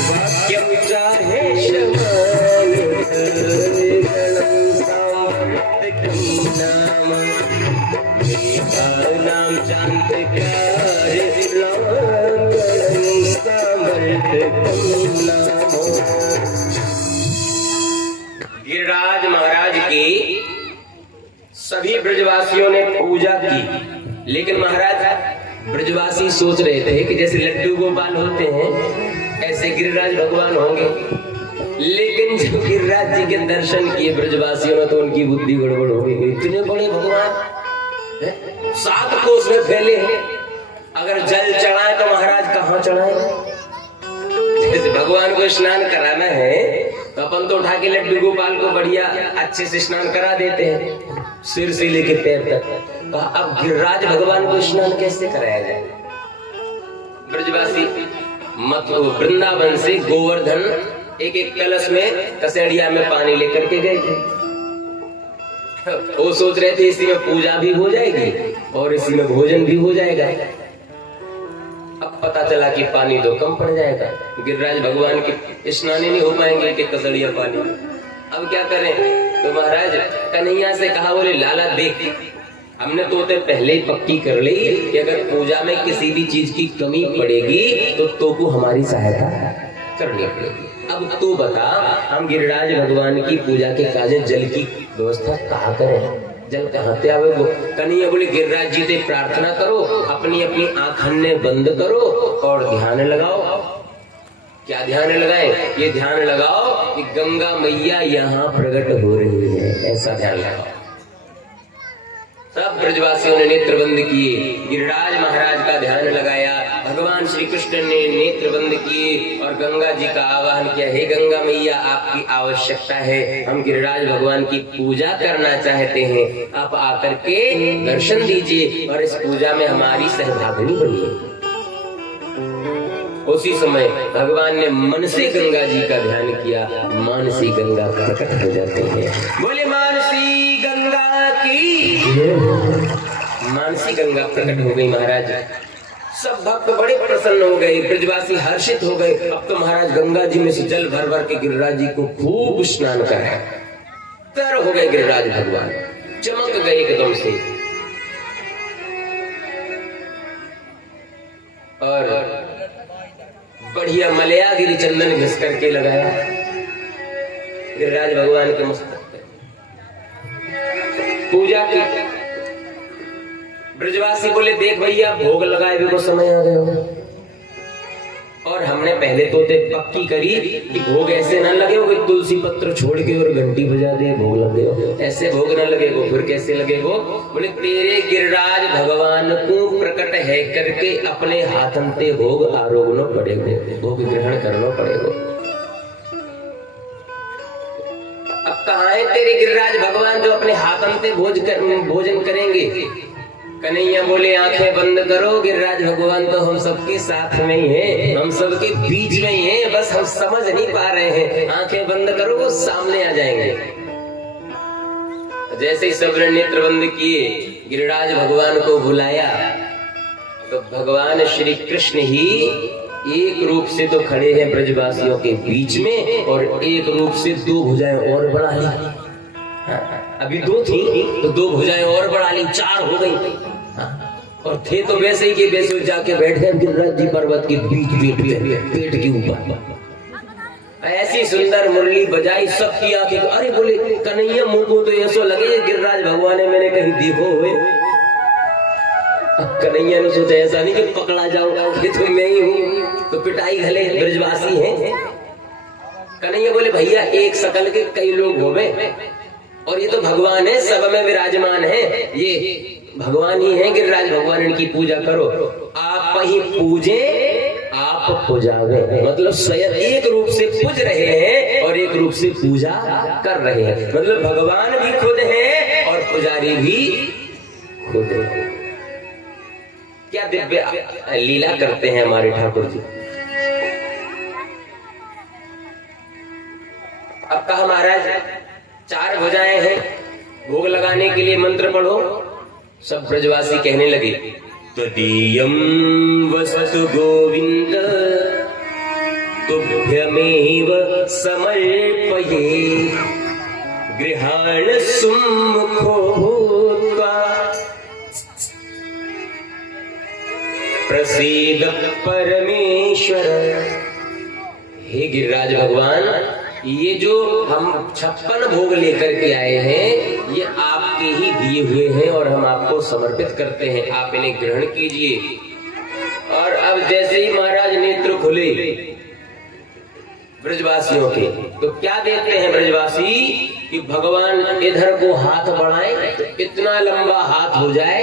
वाक्यं चाहे शमानि नाम चांदकार गिरिराज महाराज की सभी ब्रजवासियों ने पूजा की, लेकिन महाराज ब्रजवासी सोच रहे थे कि जैसे लड्डू गोपाल होते हैं ऐसे गिरिराज भगवान होंगे। लेकिन जब गिरिराज जी के दर्शन किए ब्रजवासियों ने तो उनकी बुद्धि गड़बड़ हो गई। इतने बड़े भगवान 7 कोस में फैले हैं, अगर जल चढ़ाए तो महाराज कहाँ चढ़ाए? जैसे भगवान को स्नान कराना है तो अपन तो उठा के लड्डू गोपाल को बढ़िया अच्छे से स्नान करा देते हैं, सिर से लेके पैर तक। अब गिरिराज भगवान को स्नान कैसे कराया जाए? ब्रजवासी वृंदावन से गोवर्धन एक कलश में कसेड़िया में पानी लेकर के गए थे। वो सोच रहे थे इसी में पूजा भी हो जाएगी और इसी में भोजन भी हो जाएगा। अब पता चला कि पानी तो कम पड़ जाएगा, गिरिराज भगवान के स्नान ही नहीं हो पाएंगे कि कसेड़िया पानी। अब क्या करें? तो महाराज कन्हैया से कहा, बोले लाला देख, हमने तो पहले ही पक्की कर ली कि अगर पूजा में किसी भी चीज की कमी पड़ेगी तो को हमारी सहायता करनी पड़ेगी। अब तू बता, हम गिरिराज भगवान की पूजा के काज जल की व्यवस्था कहाँ करें? जल कहाँ से आवे? वो कन्हैया बोले गिरिराज जी से प्रार्थना करो, अपनी अपनी आँखन्ने बंद करो और ध्यान लगाओ। क्या ध्यान लगाए? ये ध्यान लगाओ कि गंगा मैया यहाँ प्रकट हो रही है, ऐसा ध्यान लगाओ। सब ब्रजवासियों ने नेत्र बंद किए, गिरिराज महाराज का ध्यान लगाया, भगवान श्री कृष्ण ने नेत्र बंद किए और गंगा जी का आवाहन किया, हे गंगा मैया आपकी आवश्यकता है, हम गिरिराज भगवान की पूजा करना चाहते हैं, आप आकर के दर्शन दीजिए और इस पूजा में हमारी सहभागिनी बनिए। उसी समय भगवान ने मन से गंगा जी का ध्यान किया, मानसी गंगा प्रकट हो जाते हैं। बोले मानसी गंगा की। मानसी गंगा प्रकट हो गई महाराज। सब भक्त बड़े प्रसन्न हो गए, ब्रजवासी हर्षित हो गए। अब तो महाराज गंगा जी में से जल भर भर के गिरिराज जी को खूब स्नान कराया। तर हो गए गिरिराज भगवान, चमक गए एकदम से। और बढ़िया मलयागिरी चंदन घिस करके लगाया गिरिराज भगवान के मस्तक पे, पूजा की। ब्रजवासी बोले देख भैया भोग लगाए भी को समय आ गया, और हमने पहले तो पक्की करी कि भोग ऐसे ना लगे हो तुलसी पत्र छोड़ के और घंटी बजा दे भोग लगे हो, ऐसे भोग ना लगे हो। फिर कैसे लगे हो? बोले तेरे गिरिराज भगवान को प्रकट है करके अपने हाथन ते भोग आरोगनो पड़ेगो, भोग ग्रहण करना पड़ेगो। अब कहाँ है तेरे गिरिराज भगवान जो अपने हाथन ते भोजन करेंगे? कन्हैया बोले आंखें बंद करो, गिरिराज भगवान तो हम सबके साथ में ही हैं, हम सबके बीच में ही हैं, बस हम समझ नहीं पा रहे हैं। आंखें बंद करो, वो सामने आ जाएंगे। जैसे ही सबने नेत्र बंद किए, गिरिराज भगवान को बुलाया तो भगवान श्री कृष्ण ही एक रूप से तो खड़े हैं ब्रजवासियों के बीच में, और एक रूप से 2 भुजाएं और बढ़ा ली। अभी 2 थी तो 2 भुजाएं और बढ़ा ली, 4 हो गई। और थे तो वैसे ही के वैसे जाके बैठे गिरिराज जी पर्वत के बीच में पेट के ऊपर। ऐसी सुंदर मुरली बजाई, सबकी आंखें अरे बोले कन्हैया मुंह को तो ऐसा लगे गिरिराज भगवान ने मैंने कहीं देखो हुए। कन्हैया ने सोचा ऐसा नहीं कि पकड़ा जाऊंगा, ये तो मैं ही हूँ, तो पिटाई घले ब्रजवासी हैं। कन्हैया बोले भैया एक शकल के कई लोग हो गए, और ये तो भगवान है, सब में विराजमान है, ये भगवान ही है गिरिराज भगवान, इनकी पूजा करो। आप ही पूजे आप पूजावे, मतलब स्वयं एक रूप से पूज रहे हैं और एक रूप से पूजा कर रहे हैं, मतलब भगवान भी खुद है और पुजारी भी खुद है। क्या दिव्य लीला करते हैं हमारे ठाकुर जी। अब कहा महाराज 4 भुजाएं हैं, भोग लगाने के लिए मंत्र पढ़ो। सब ब्रजवासी कहने लगे तदीयं वस्तु गोविंद तुभ्यमेव समर्पये गृहाण सुमुखो भूत्वा प्रसीद परमेश्वर। हे गिरिराज भगवान, ये जो हम 56 भोग लेकर के आए हैं ये आपके ही दिए हुए हैं और हम आपको समर्पित करते हैं, आप इन्हें ग्रहण कीजिए। और अब जैसे ही महाराज नेत्र खुले ब्रजवासियों के, तो क्या देखते हैं ब्रजवासी कि भगवान इधर को हाथ बढ़ाएं तो इतना लंबा हाथ हो जाए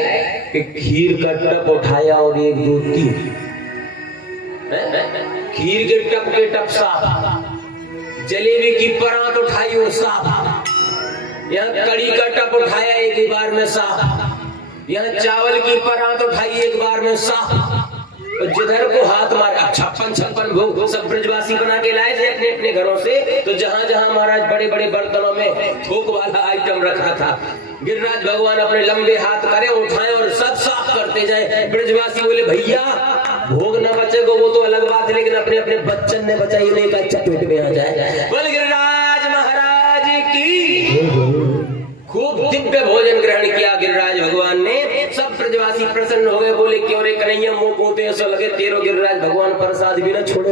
कि खीर का टप उठाया और 1 2 3 खीर के टप साफ, जलेबी की परात उठाई और साफ, यहाँ कड़ी का टप उठाया एक बार में साफ, यहाँ चावल की परात उठाई एक बार में साफ। जिधर को हाथ मारे 56 भोग सब ब्रजवासी बना के लाए थे अपने अपने घरों से। तो जहां जहां महाराज बड़े बड़े बर्तनों में थोक वाला आइटम रखा था, गिरिराज भगवान अपने लंबे हाथ करे उठाए और सब साफ करते जाए। ब्रजवासी बोले भैया भोग न बचेगा वो तो अलग बात है, लेकिन अपने अपने बच्चन ने बचाई नहीं का अच्छा पेट में आ जाए। बोल गिरिराज महाराज की। खूब दिव्य भोजन ग्रहण किया गिरिराज भगवान ने। सब ब्रजवासी प्रसन्न हो गए, बोले क्यों रे कन्हैया मुंह पोते ऐसा लगे तेरो गिरिराज भगवान प्रसाद भी ना छोड़े।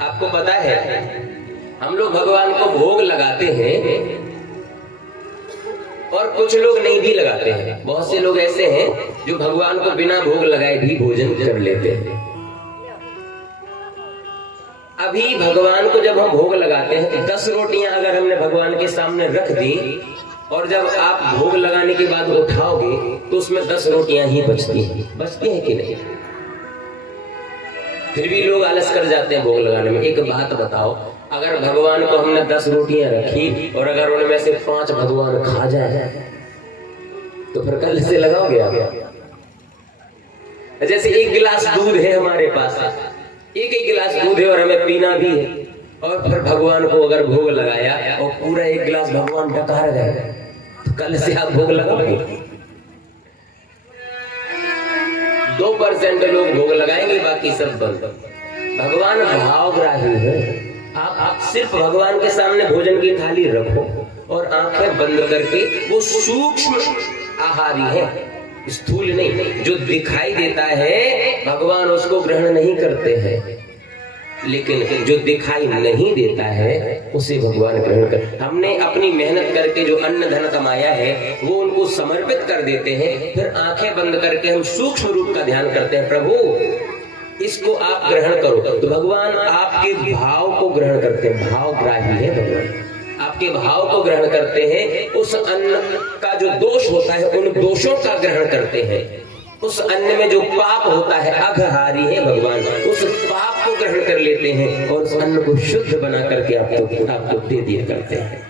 आपको पता है हम लोग भगवान को भोग लगाते हैं और कुछ लोग नहीं भी लगाते हैं। बहुत से लोग ऐसे हैं जो भगवान को बिना भोग लगाए भी भोजन कर लेते हैं। अभी भगवान को जब हम भोग लगाते हैं तो 10 रोटियां अगर हमने भगवान के सामने रख दी और जब आप भोग लगाने के बाद उठाओगे तो उसमें 10 रोटियां ही बचती हैं कि नहीं? फिर भी लोग आलस कर जाते हैं भोग लगाने में। एक बात बताओ, अगर भगवान को हमने 10 रोटियां रखी और अगर उनमें से 5 भगवान खा जाए तो फिर कल से लगाओगे आप? जैसे 1 गिलास दूध है हमारे पास, एक गिलास दूध है और हमें पीना भी है, और फिर भगवान को अगर भोग लगाया और पूरा 1 गिलास भगवान डकार गए तो कल से आप भोग लगाओगे? 2% लोग भोग लगाएंगे, बाकी सब बंद। भगवान भावग्राही है। आप सिर्फ भगवान के सामने भोजन की थाली रखो और आंखें बंद करके, वो सूक्ष्म आहारी है, स्थूल नहीं। जो दिखाई देता है भगवान उसको ग्रहण नहीं करते हैं, लेकिन जो दिखाई नहीं देता है उसे भगवान ग्रहण कर। हमने अपनी मेहनत करके जो अन्न धन कमाया है वो उनको समर्पित कर देते हैं, फिर आंखें बंद करके हम सूक्ष्म रूप का ध्यान करते हैं, प्रभु इसको आप ग्रहण करो। तो भगवान आपके भाव को ग्रहण करते हैं, भावग्राही है भगवान, आपके भाव को ग्रहण करते हैं। उस अन्न का जो दोष होता है उन दोषों का ग्रहण करते हैं। उस अन्न में जो पाप होता है, अघहारी है भगवान, उस पाप को ग्रहण कर लेते हैं और उस अन्न को शुद्ध बना करके आपको दे दिया करते हैं।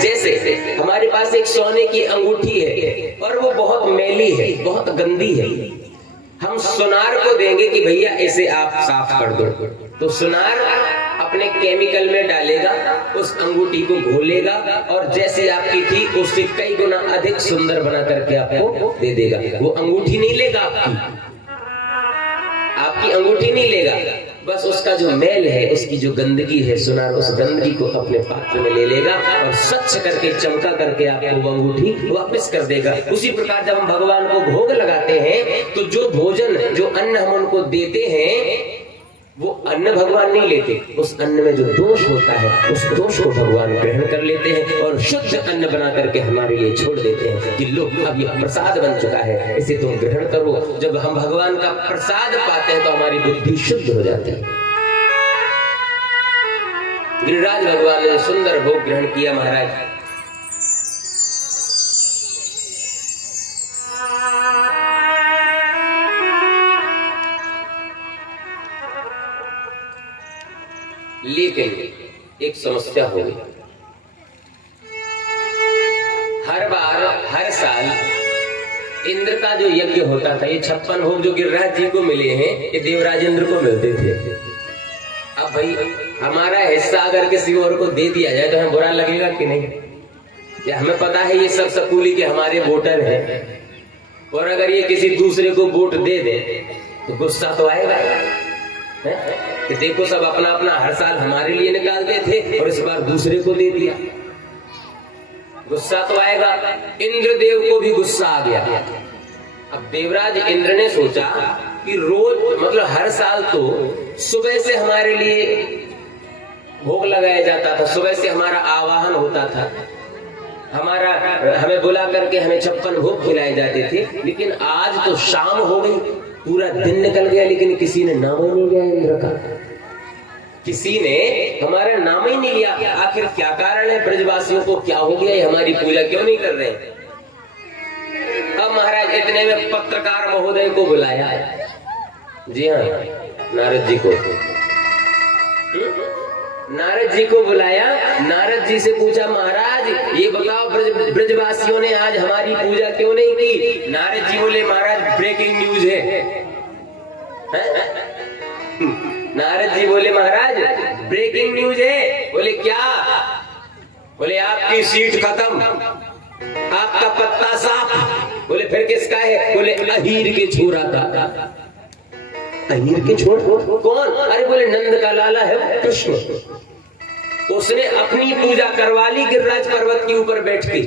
जैसे हमारे पास एक सोने की अंगूठी है और वो बहुत मैली है, बहुत गंदी है, हम सुनार को देंगे कि भैया इसे आप साफ कर दो, तो सुनार अपने केमिकल में डालेगा, उस अंगूठी को घोलेगा और जैसे आपकी थी उससे कई गुना अधिक सुंदर बना करके आपको दे देगा। वो अंगूठी नहीं लेगा, आपकी अंगूठी नहीं लेगा, बस उसका जो मैल है, उसकी जो गंदगी है, सुनार उस गंदगी को अपने पात्र में ले लेगा और स्वच्छ करके चमका करके आपको वो अंगूठी वापस कर देगा। उसी प्रकार जब हम भगवान को भोग लगाते हैं तो जो भोजन, जो अन्न हम उनको देते हैं वो अन्न भगवान नहीं लेते, उस अन्न में जो दोष होता है उस दोष को भगवान ग्रहण कर लेते हैं और शुद्ध अन्न बना करके हमारे लिए छोड़ देते हैं कि लो अब ये प्रसाद बन चुका है, इसे तुम ग्रहण करो। जब हम भगवान का प्रसाद पाते हैं तो हमारी बुद्धि शुद्ध हो जाती है। गिरिराज भगवान ने सुंदर भोग ग्रहण किया महाराज। लेकिन एक समस्या हो गई। हर बार, हर साल इंद्र का जो यज्ञ होता था, ये 56 भोग जो गिरिराज जी को मिले हैं ये देवराज इंद्र को मिलते थे। अब भाई हमारा हिस्सा अगर किसी और को दे दिया जाए तो हमें बुरा लगेगा कि नहीं? या हमें पता है ये सब सकूली के हमारे वोटर हैं, और अगर ये किसी दूसरे को वोट दे दे तो गुस्सा तो आएगा कि देखो सब अपना अपना हर साल हमारे लिए निकालते थे और इस बार दूसरे को दे दिया। गुस्सा तो आएगा। इंद्रदेव को भी गुस्सा आ गया। अब देवराज इंद्र ने सोचा कि रोज मतलब हर साल तो सुबह से हमारे लिए भोग लगाया जाता था, सुबह से हमारा आवाहन होता था, हमें बुला करके हमें 56 भोग खिलाए जाते थे, लेकिन आज तो शाम हो गई, पूरा दिन निकल गया, लेकिन किसी ने नाम ही नहीं लिया इंद्र का, किसी ने हमारा नाम ही नहीं लिया। आखिर क्या कारण है? ब्रजवासियों को क्या हो गया? हमारी पूजा क्यों नहीं कर रहे? अब महाराज इतने में पत्रकार महोदय को बुलाया। जी हाँ, नारद जी को बुलाया। नारद जी से पूछा, महाराज ये बताओ ब्रजवासियों ने आज हमारी पूजा क्यों नहीं की? नारद जी बोले, महाराज ब्रेकिंग न्यूज है। नारद जी बोले, महाराज ब्रेकिंग न्यूज है। बोले क्या? बोले आपकी सीट खत्म, आपका पत्ता साफ। बोले फिर किसका है? बोले अहीर के छोरा का। अहीर के छोर कौन? अरे बोले नंद का लाला है कृष्ण, उसने अपनी पूजा करवा ली गिरिराज पर्वत के ऊपर बैठ के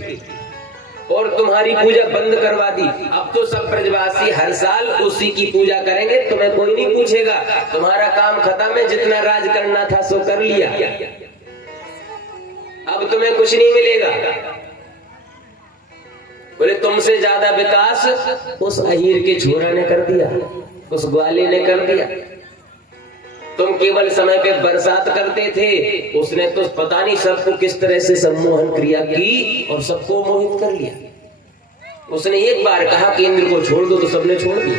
और तुम्हारी पूजा बंद करवा दी। अब तो सब ब्रजवासी हर साल उसी की पूजा करेंगे, तुम्हें कोई नहीं पूछेगा, तुम्हारा काम खत्म है, जितना राज करना था सो कर लिया, अब तुम्हें कुछ नहीं मिलेगा। बोले तुमसे ज्यादा विकास उस अहीर के छोरा ने कर दिया, उस ग्वाले ने कर दिया। तुम केवल समय पे बरसात करते थे, उसने तो पता नहीं सबको किस तरह से सम्मोहन क्रिया की और सबको मोहित कर लिया। उसने एक बार कहा कि इंद्र को छोड़ दो तो सबने छोड़ दिया।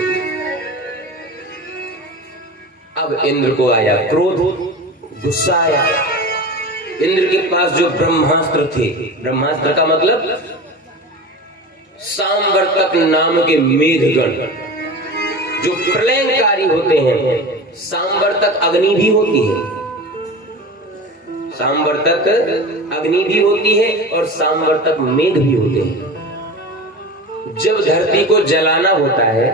अब इंद्र को आया क्रोध, गुस्सा आया। इंद्र के पास जो ब्रह्मास्त्र थे, ब्रह्मास्त्र का मतलब सांवर्तक नाम के मेघगण जो प्रलयकारी होते हैं। सांवर्तक अग्नि भी होती है, सांवर्तक अग्नि भी होती है और सांवर्तक मेघ भी होते हैं। जब धरती को जलाना होता है,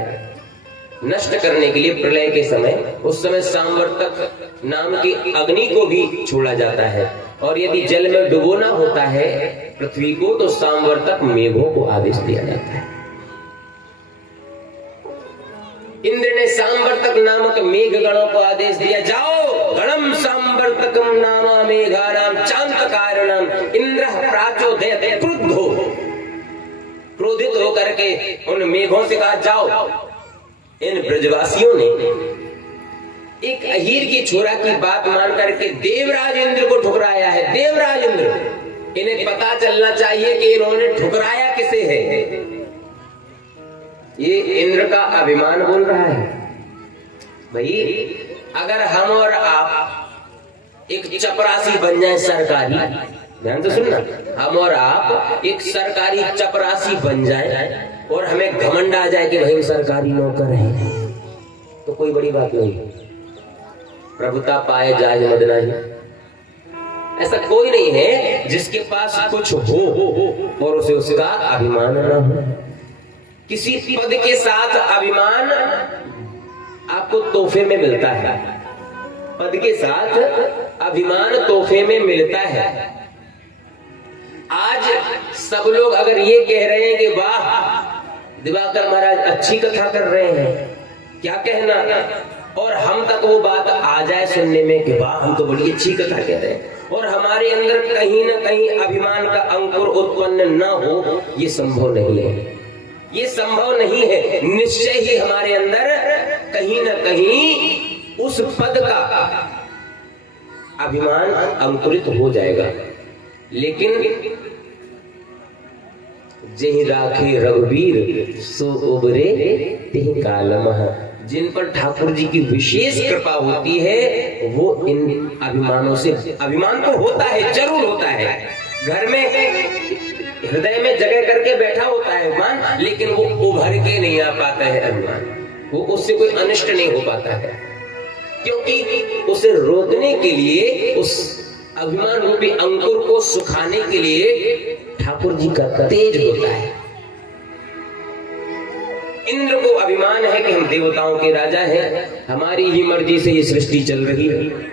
नष्ट करने के लिए प्रलय के समय, उस समय सांवर्तक नाम की अग्नि को भी छोड़ा जाता है। और यदि जल में डुबोना होता है पृथ्वी को, तो सांवर्तक मेघों को आदेश दिया जाता है। इंद्र ने सांवर्तक नामक मेघ गणों को आदेश दिया, जाओ गणम सांवर्तकम नामा मेघानाम चांत कारणम इंद्र प्राचोदयते क्रुद्धो। क्रोधित होकर के उन मेघों से कहा, जाओ। इन ब्रजवासियों ने एक अहीर की छोरा की बात मान करके देवराज इंद्र को ठुकराया है। देवराज इंद्र, इन्हें पता चलना चाहिए कि इन्होंने ठुकराया किसे है। ये इंद्र का अभिमान बोल रहा है। भाई अगर हम और आप एक चपरासी बन जाए सरकारी, ध्यान से सुनना, हम और आप एक सरकारी चपरासी बन जाए और हमें घमंड आ जाए कि भाई हम सरकारी नौकर हैं, तो कोई बड़ी बात नहीं। प्रभुता पाए जाए मद नहीं। ऐसा कोई नहीं है जिसके पास कुछ हो और उसे उसका अभिमान न हो। किसी पद के साथ अभिमान आपको तोहफे में मिलता है, पद के साथ अभिमान तोहफे में मिलता है। आज सब लोग अगर ये कह रहे हैं कि वाह दिवाकर महाराज अच्छी कथा कर रहे हैं, क्या कहना, और हम तक वो बात आ जाए सुनने में कि वाह हम तो बड़ी अच्छी कथा कह रहे हैं, और हमारे अंदर कहीं ना कहीं अभिमान का अंकुर उत्पन्न न हो, ये संभव नहीं है। ये संभव नहीं है। निश्चय ही हमारे अंदर कहीं ना कहीं उस पद का अभिमान अंकुरित हो जाएगा। लेकिन जेहि राखे रघुवीर सो उबरे तेहि कालमह, जिन पर ठाकुर जी की विशेष कृपा होती है वो इन अभिमानों से, अभिमान तो होता है, जरूर होता है, घर में हृदय में जगह करके बैठा होता है अभिमान, लेकिन वो उभर के नहीं आ पाता है अभिमान, वो उससे कोई अनिष्ट नहीं हो पाता है, क्योंकि उसे रोकने के लिए, उस अभिमान रूपी अंकुर को सुखाने के लिए ठाकुर जी का तेज होता है। इंद्र को अभिमान है कि हम देवताओं के राजा हैं, हमारी ही मर्जी से ये सृष्टि चल रही है।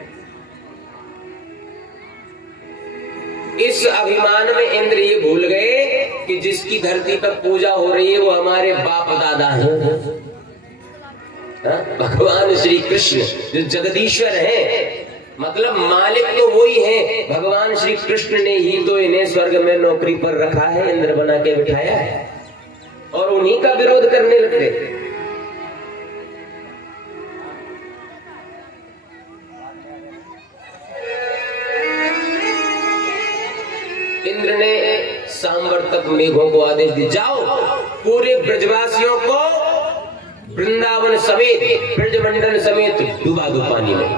इस अभिमान में इंद्र ये भूल गए कि जिसकी धरती पर पूजा हो रही है वो हमारे बाप दादा हैं, भगवान श्री कृष्ण जो जगदीश्वर हैं, मतलब मालिक तो वही है। भगवान श्री कृष्ण ने ही तो इन्हें स्वर्ग में नौकरी पर रखा है, इंद्र बना के बिठाया है, और उन्हीं का विरोध करने लगते। इंद्र ने सांवर्तक मेघों को आदेश दिया, जाओ पूरे ब्रजवासियों को वृंदावन समेत ब्रजमंडल समेत डुबा दो पानी में,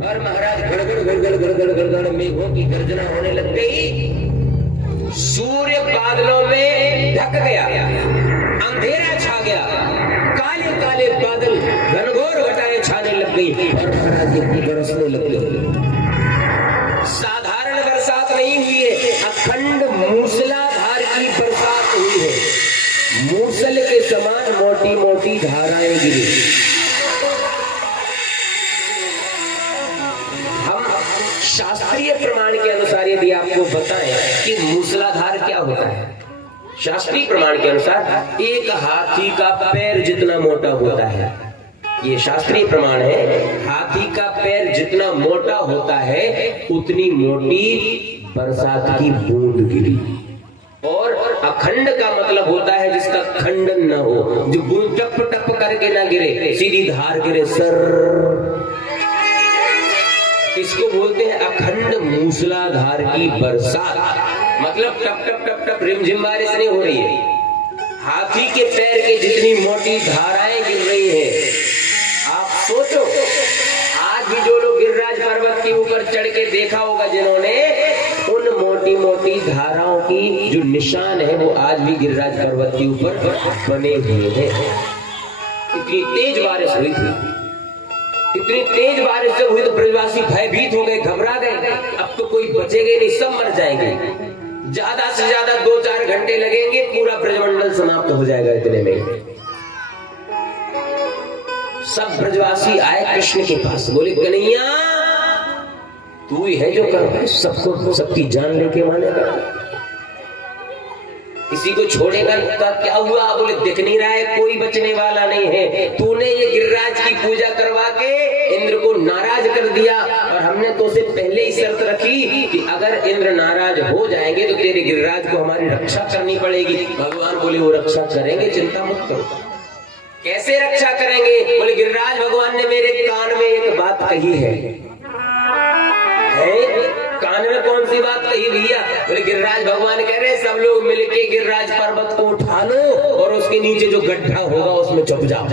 और महाराज गड़गड़ गड़गड़ गड़गड़ गड़गड़ मेघों की गर्जना होने लग गई। सूर्य बादलों में ढक गया, अंधेरा छा गया, काले काले बादल घनघोर घटाएं छाने लग गई, और महाराज की बरसने लग गई। साधारण बरसात नहीं हुई है, अखंड मूसलाधार की बरसात हुई है। मूसल के समान मोटी मोटी धाराएं गिरी। हम शास्त्रीय प्रमाण के अनुसार यदि आपको बताएं कि मूसलाधार क्या होता है, शास्त्रीय प्रमाण के अनुसार एक हाथी का पैर जितना मोटा होता है, ये शास्त्रीय प्रमाण है। हाथी का पैर जितना मोटा होता है उतनी मोटी बरसात की बूंद गिरी। और अखंड का मतलब होता है जिसका खंडन न हो, जो बूंद टप टप करके ना गिरे, सीधी धार गिरे सर, इसको बोलते हैं अखंड मूसलाधार की बरसात। मतलब टप टप टप टप रिमझिम बारिश नहीं हो रही है, हाथी के पैर के जितनी मोटी धाराएं गिर रही हैं। आप सोचो, आज भी जो लोग गिरिराज पर्वत के ऊपर चढ़ के देखा होगा जिन्होंने, उन मोटी मोटी धाराओं की जो निशान है वो आज भी गिरिराज पर्वत के ऊपर बने हुए हैं। इतनी तेज बारिश हुई थी, इतनी तेज बारिश जब हुई तो ब्रजवासी भयभीत हो गए, घबरा गए, अब तो कोई बचेगा नहीं, सब मर जाएंगे, ज्यादा से ज्यादा 2-4 घंटे लगेंगे, पूरा ब्रजमंडल समाप्त हो जाएगा इतने में। सब ब्रजवासी आए कृष्ण के पास, बोले कन्हैया तू ही है जो कर सबको, सबकी जान लेके मानेगा, किसी को छोड़ेगा का क्या हुआ? बोले दिख नहीं रहा है, कोई बचने वाला नहीं है, तूने ये गिरिराज की पूजा करवा के इंद्र को नाराज कर दिया, और हमने तो उसे पहले ही शर्त रखी कि अगर इंद्र नाराज हो जाएंगे तो तेरे गिरिराज को हमारी रक्षा करनी पड़ेगी। भगवान बोले वो रक्षा करेंगे, चिंता मत करो। कैसे रक्षा करेंगे? बोले गिरिराज भगवान ने मेरे कान में एक बात कही है। कान में कौन सी बात कही भैया? बोले गिरिराज भगवान कह रहे सब लोग मिलके गिरिराज पर्वत को उठा लो और उसके नीचे जो गड्ढा होगा उसमें छुप जाओ।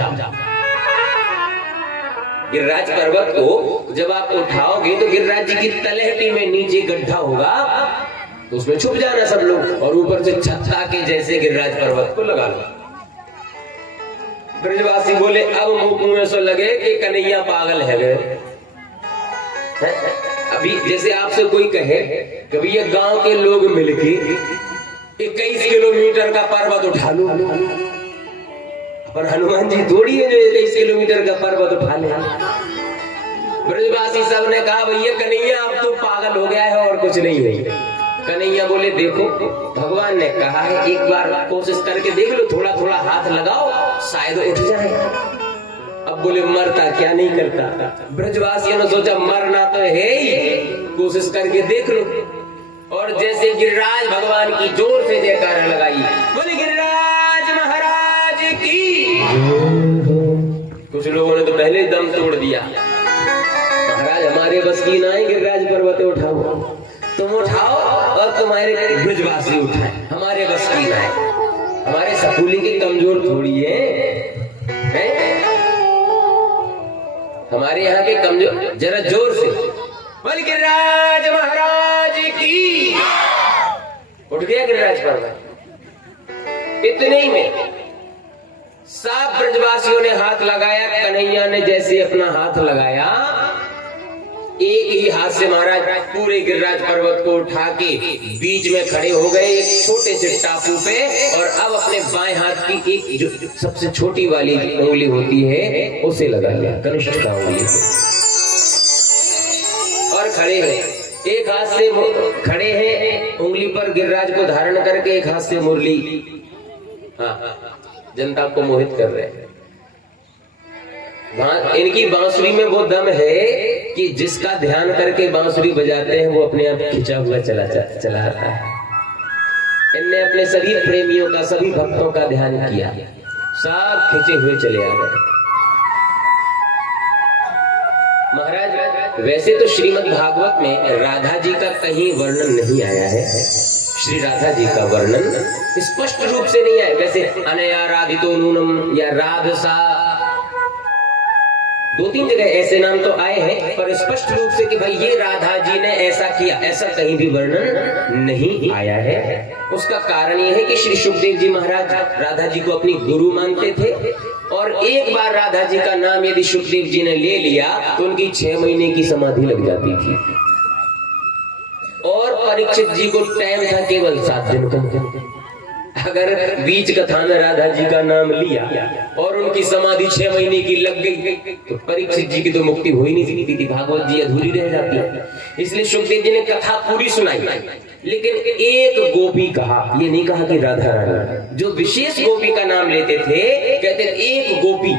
गिरिराज पर्वत को जब आप उठाओगे तो गिरिराज जी की तलहटी में नीचे गड्ढा होगा, तो उसमें छुप जाना सब लोग, और ऊपर से छत्ता के जैसे गिरिराज पर्वत को लगा लो। ब्रजवासी बोले अब मुंह में से लगे कि कन्हैया पागल है गए। अभी जैसे आपसे कोई कहे कभी ये गांव के लोग मिलके 21 किलोमीटर का पर्वत उठा लो, पर हनुमान जी थोड़ी है जो 21 किलोमीटर का पर्वत उठा ले। ब्रजवासी सब ने कहा भैया कन्हैया अब तो पागल हो गया है और कुछ नहीं है। कन्हैया बोले देखो भगवान ने कहा है एक बार कोशिश करके देख लो, थोड़ा थोड़ा हाथ लगाओ शायद उठ जाए। अब बोले मरता क्या नहीं करता। ब्रजवासियों ने सोचा मरना तो है ही, कोशिश करके देख लो। और जैसे गिरिराज भगवान की जोर से जयकारा लगाई, बोले गिरिराज महाराज की। कुछ लोगों ने तो पहले दम तोड़ दिया, महाराज हमारे बस की ना है गिरिराज पर्वत उठाओ, तुम उठाओ और तुम्हारे ब्रजवासी उठाए, हमारे बस की ना है, हमारे सपूली के कमजोर थोड़ी है? हमारे यहाँ के कमजोर, जरा जोर से बोल गिरिराज महाराज की। उठ गया गिरिराज पर्वत। इतने ही में सब ब्रजवासियों ने हाथ लगाया, कन्हैया ने जैसे अपना हाथ लगाया एक ही हाथ से महाराज पूरे गिरिराज पर्वत को उठा के बीच में खड़े हो गए एक छोटे से टापू पे, और अब अपने बाएं हाथ की एक जो सबसे छोटी वाली उंगली होती है उसे लगा लिया, कनिष्ठ का उंगली, और खड़े हैं। एक हाथ से खड़े हैं उंगली पर गिरिराज को धारण करके, एक हाथ से मुरली जनता को मोहित कर रहे हैं। इनकी बांसुरी में वो दम है कि जिसका ध्यान करके बांसुरी बजाते हैं वो अपने आप खिंचा हुआ चला आता है। इनने अपने सभी प्रेमियों का, सभी भक्तों का ध्यान किया, सब खिंचे हुए चले आ गए। महाराज वैसे तो श्रीमद् भागवत में राधा जी का कहीं वर्णन नहीं आया है, श्री राधा जी का वर्णन स्पष्ट रूप से नहीं आया। वैसे अनया राधितो नूनम या राधसा, दो तीन जगह ऐसे नाम तो आए हैं, पर स्पष्ट रूप से कि भाई ये राधा जी ने ऐसा किया, ऐसा कहीं भी वर्णन नहीं आया है। उसका कारण ये है कि श्री सुखदेव जी महाराज राधा जी को अपनी गुरु मानते थे, और एक बार राधा जी का नाम यदि सुखदेव जी ने ले लिया तो उनकी 6 महीने की समाधि लग जाती थी, और परीक्षित जी को टाइम था केवल 7 दिन का। अगर बीच कथा में राधा जी का नाम लिया और उनकी समाधि 6 महीने की लग गई तो परीक्षित जी की तो मुक्ति हो ही नहीं सकती थी, भागवत जी अधूरी रह जाती। इसलिए सुखदेव जी ने कथा पूरी सुनाई, लेकिन एक गोपी कहा, ये नहीं कहा कि राधा रानी, जो विशेष गोपी का नाम लेते थे कहते एक गोपी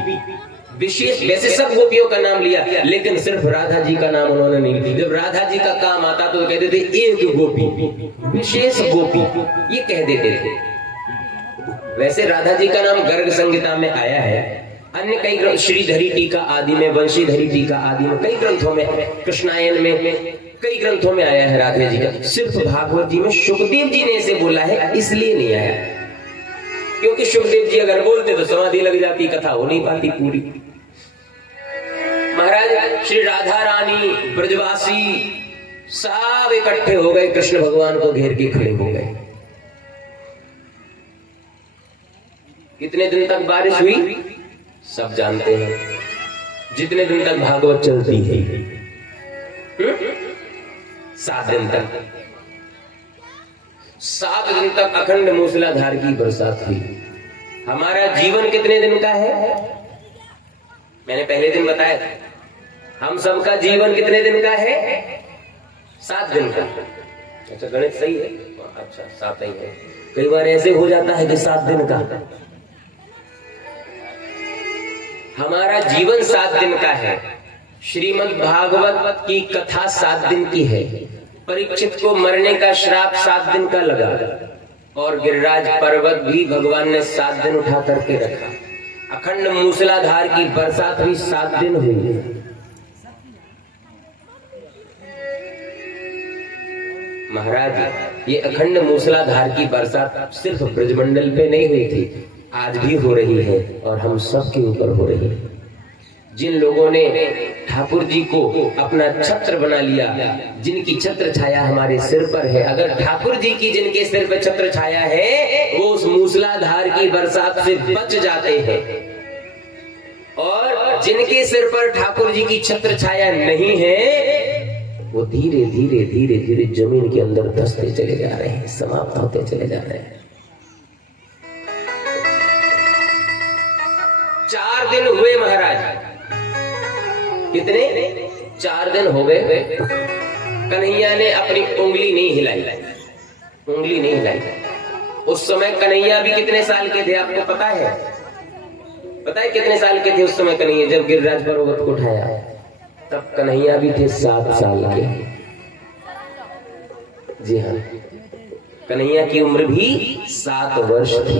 विशेष, वैसे सब गोपियों का नाम लिया लेकिन सिर्फ राधा जी का नाम उन्होंने नहीं लिया। जब राधा जी का काम आता तो कहते थे एक गोपी, विशेष गोपी, ये कह देते थे। वैसे राधा जी का नाम गर्ग संहिता में आया है, अन्य कई ग्रंथ, श्रीधरी टीका आदि में, वंशीधरी टीका आदि में, कई ग्रंथों में, कृष्णायन में, कई ग्रंथों में आया है राधा जी का। सिर्फ भागवत जी में सुखदेव जी ने इसे बोला है, इसलिए नहीं आया, क्योंकि सुखदेव जी अगर बोलते तो समाधि लग जाती, कथा हो नहीं पाती पूरी। महाराज श्री राधा रानी, ब्रजवासी सब इकट्ठे हो गए, कृष्ण भगवान को घेर के खड़े हो गए। कितने दिन तक बारिश हुई सब जानते हैं, जितने दिन तक भागवत चलती है 7 दिन तक, 7 दिन तक अखंड मूसलाधार की बरसात हुई। हमारा जीवन कितने दिन का है, मैंने पहले दिन बताया था, हम सबका जीवन कितने दिन का है, 7 दिन का। अच्छा गणित सही है, अच्छा 7 ही है। कई बार ऐसे हो जाता है कि 7 दिन का, हमारा जीवन 7 दिन का है। श्रीमद् भागवत की कथा 7 दिन की है। परीक्षित को मरने का श्राप 7 दिन का लगा, और गिरिराज पर्वत भी भगवान ने 7 दिन उठा करके रखा। अखंड मूसलाधार की बरसात भी 7 दिन हुई। महाराज ये अखंड मूसलाधार की बरसात सिर्फ ब्रजमंडल पे नहीं हुई थी, आज भी हो रही है, और हम सब के ऊपर हो रही है। जिन लोगों ने ठाकुर जी को अपना छत्र बना लिया, जिनकी छत्र छाया हमारे सिर पर है, अगर ठाकुर जी की जिनके सिर पर छत्र छाया है वो उस मूसलाधार की बरसात से बच जाते हैं, और जिनके सिर पर ठाकुर जी की छत्र छाया नहीं है वो धीरे धीरे धीरे धीरे जमीन के अंदर धंसते चले जा रहे हैं, समाप्त होते चले जा रहे हैं। 4 दिन हुए महाराज, कितने 4 दिन हो गए। कन्हैया ने अपनी उंगली नहीं हिलाई, उंगली नहीं हिलाई। उस समय कन्हैया भी कितने साल के थे आपको पता है? पता है कितने साल के थे उस समय कन्हैया जब गिरिराज पर्वत को उठाया? तब कन्हैया भी थे 7 साल के। जी हाँ, कन्हैया की उम्र भी 7 वर्ष थी।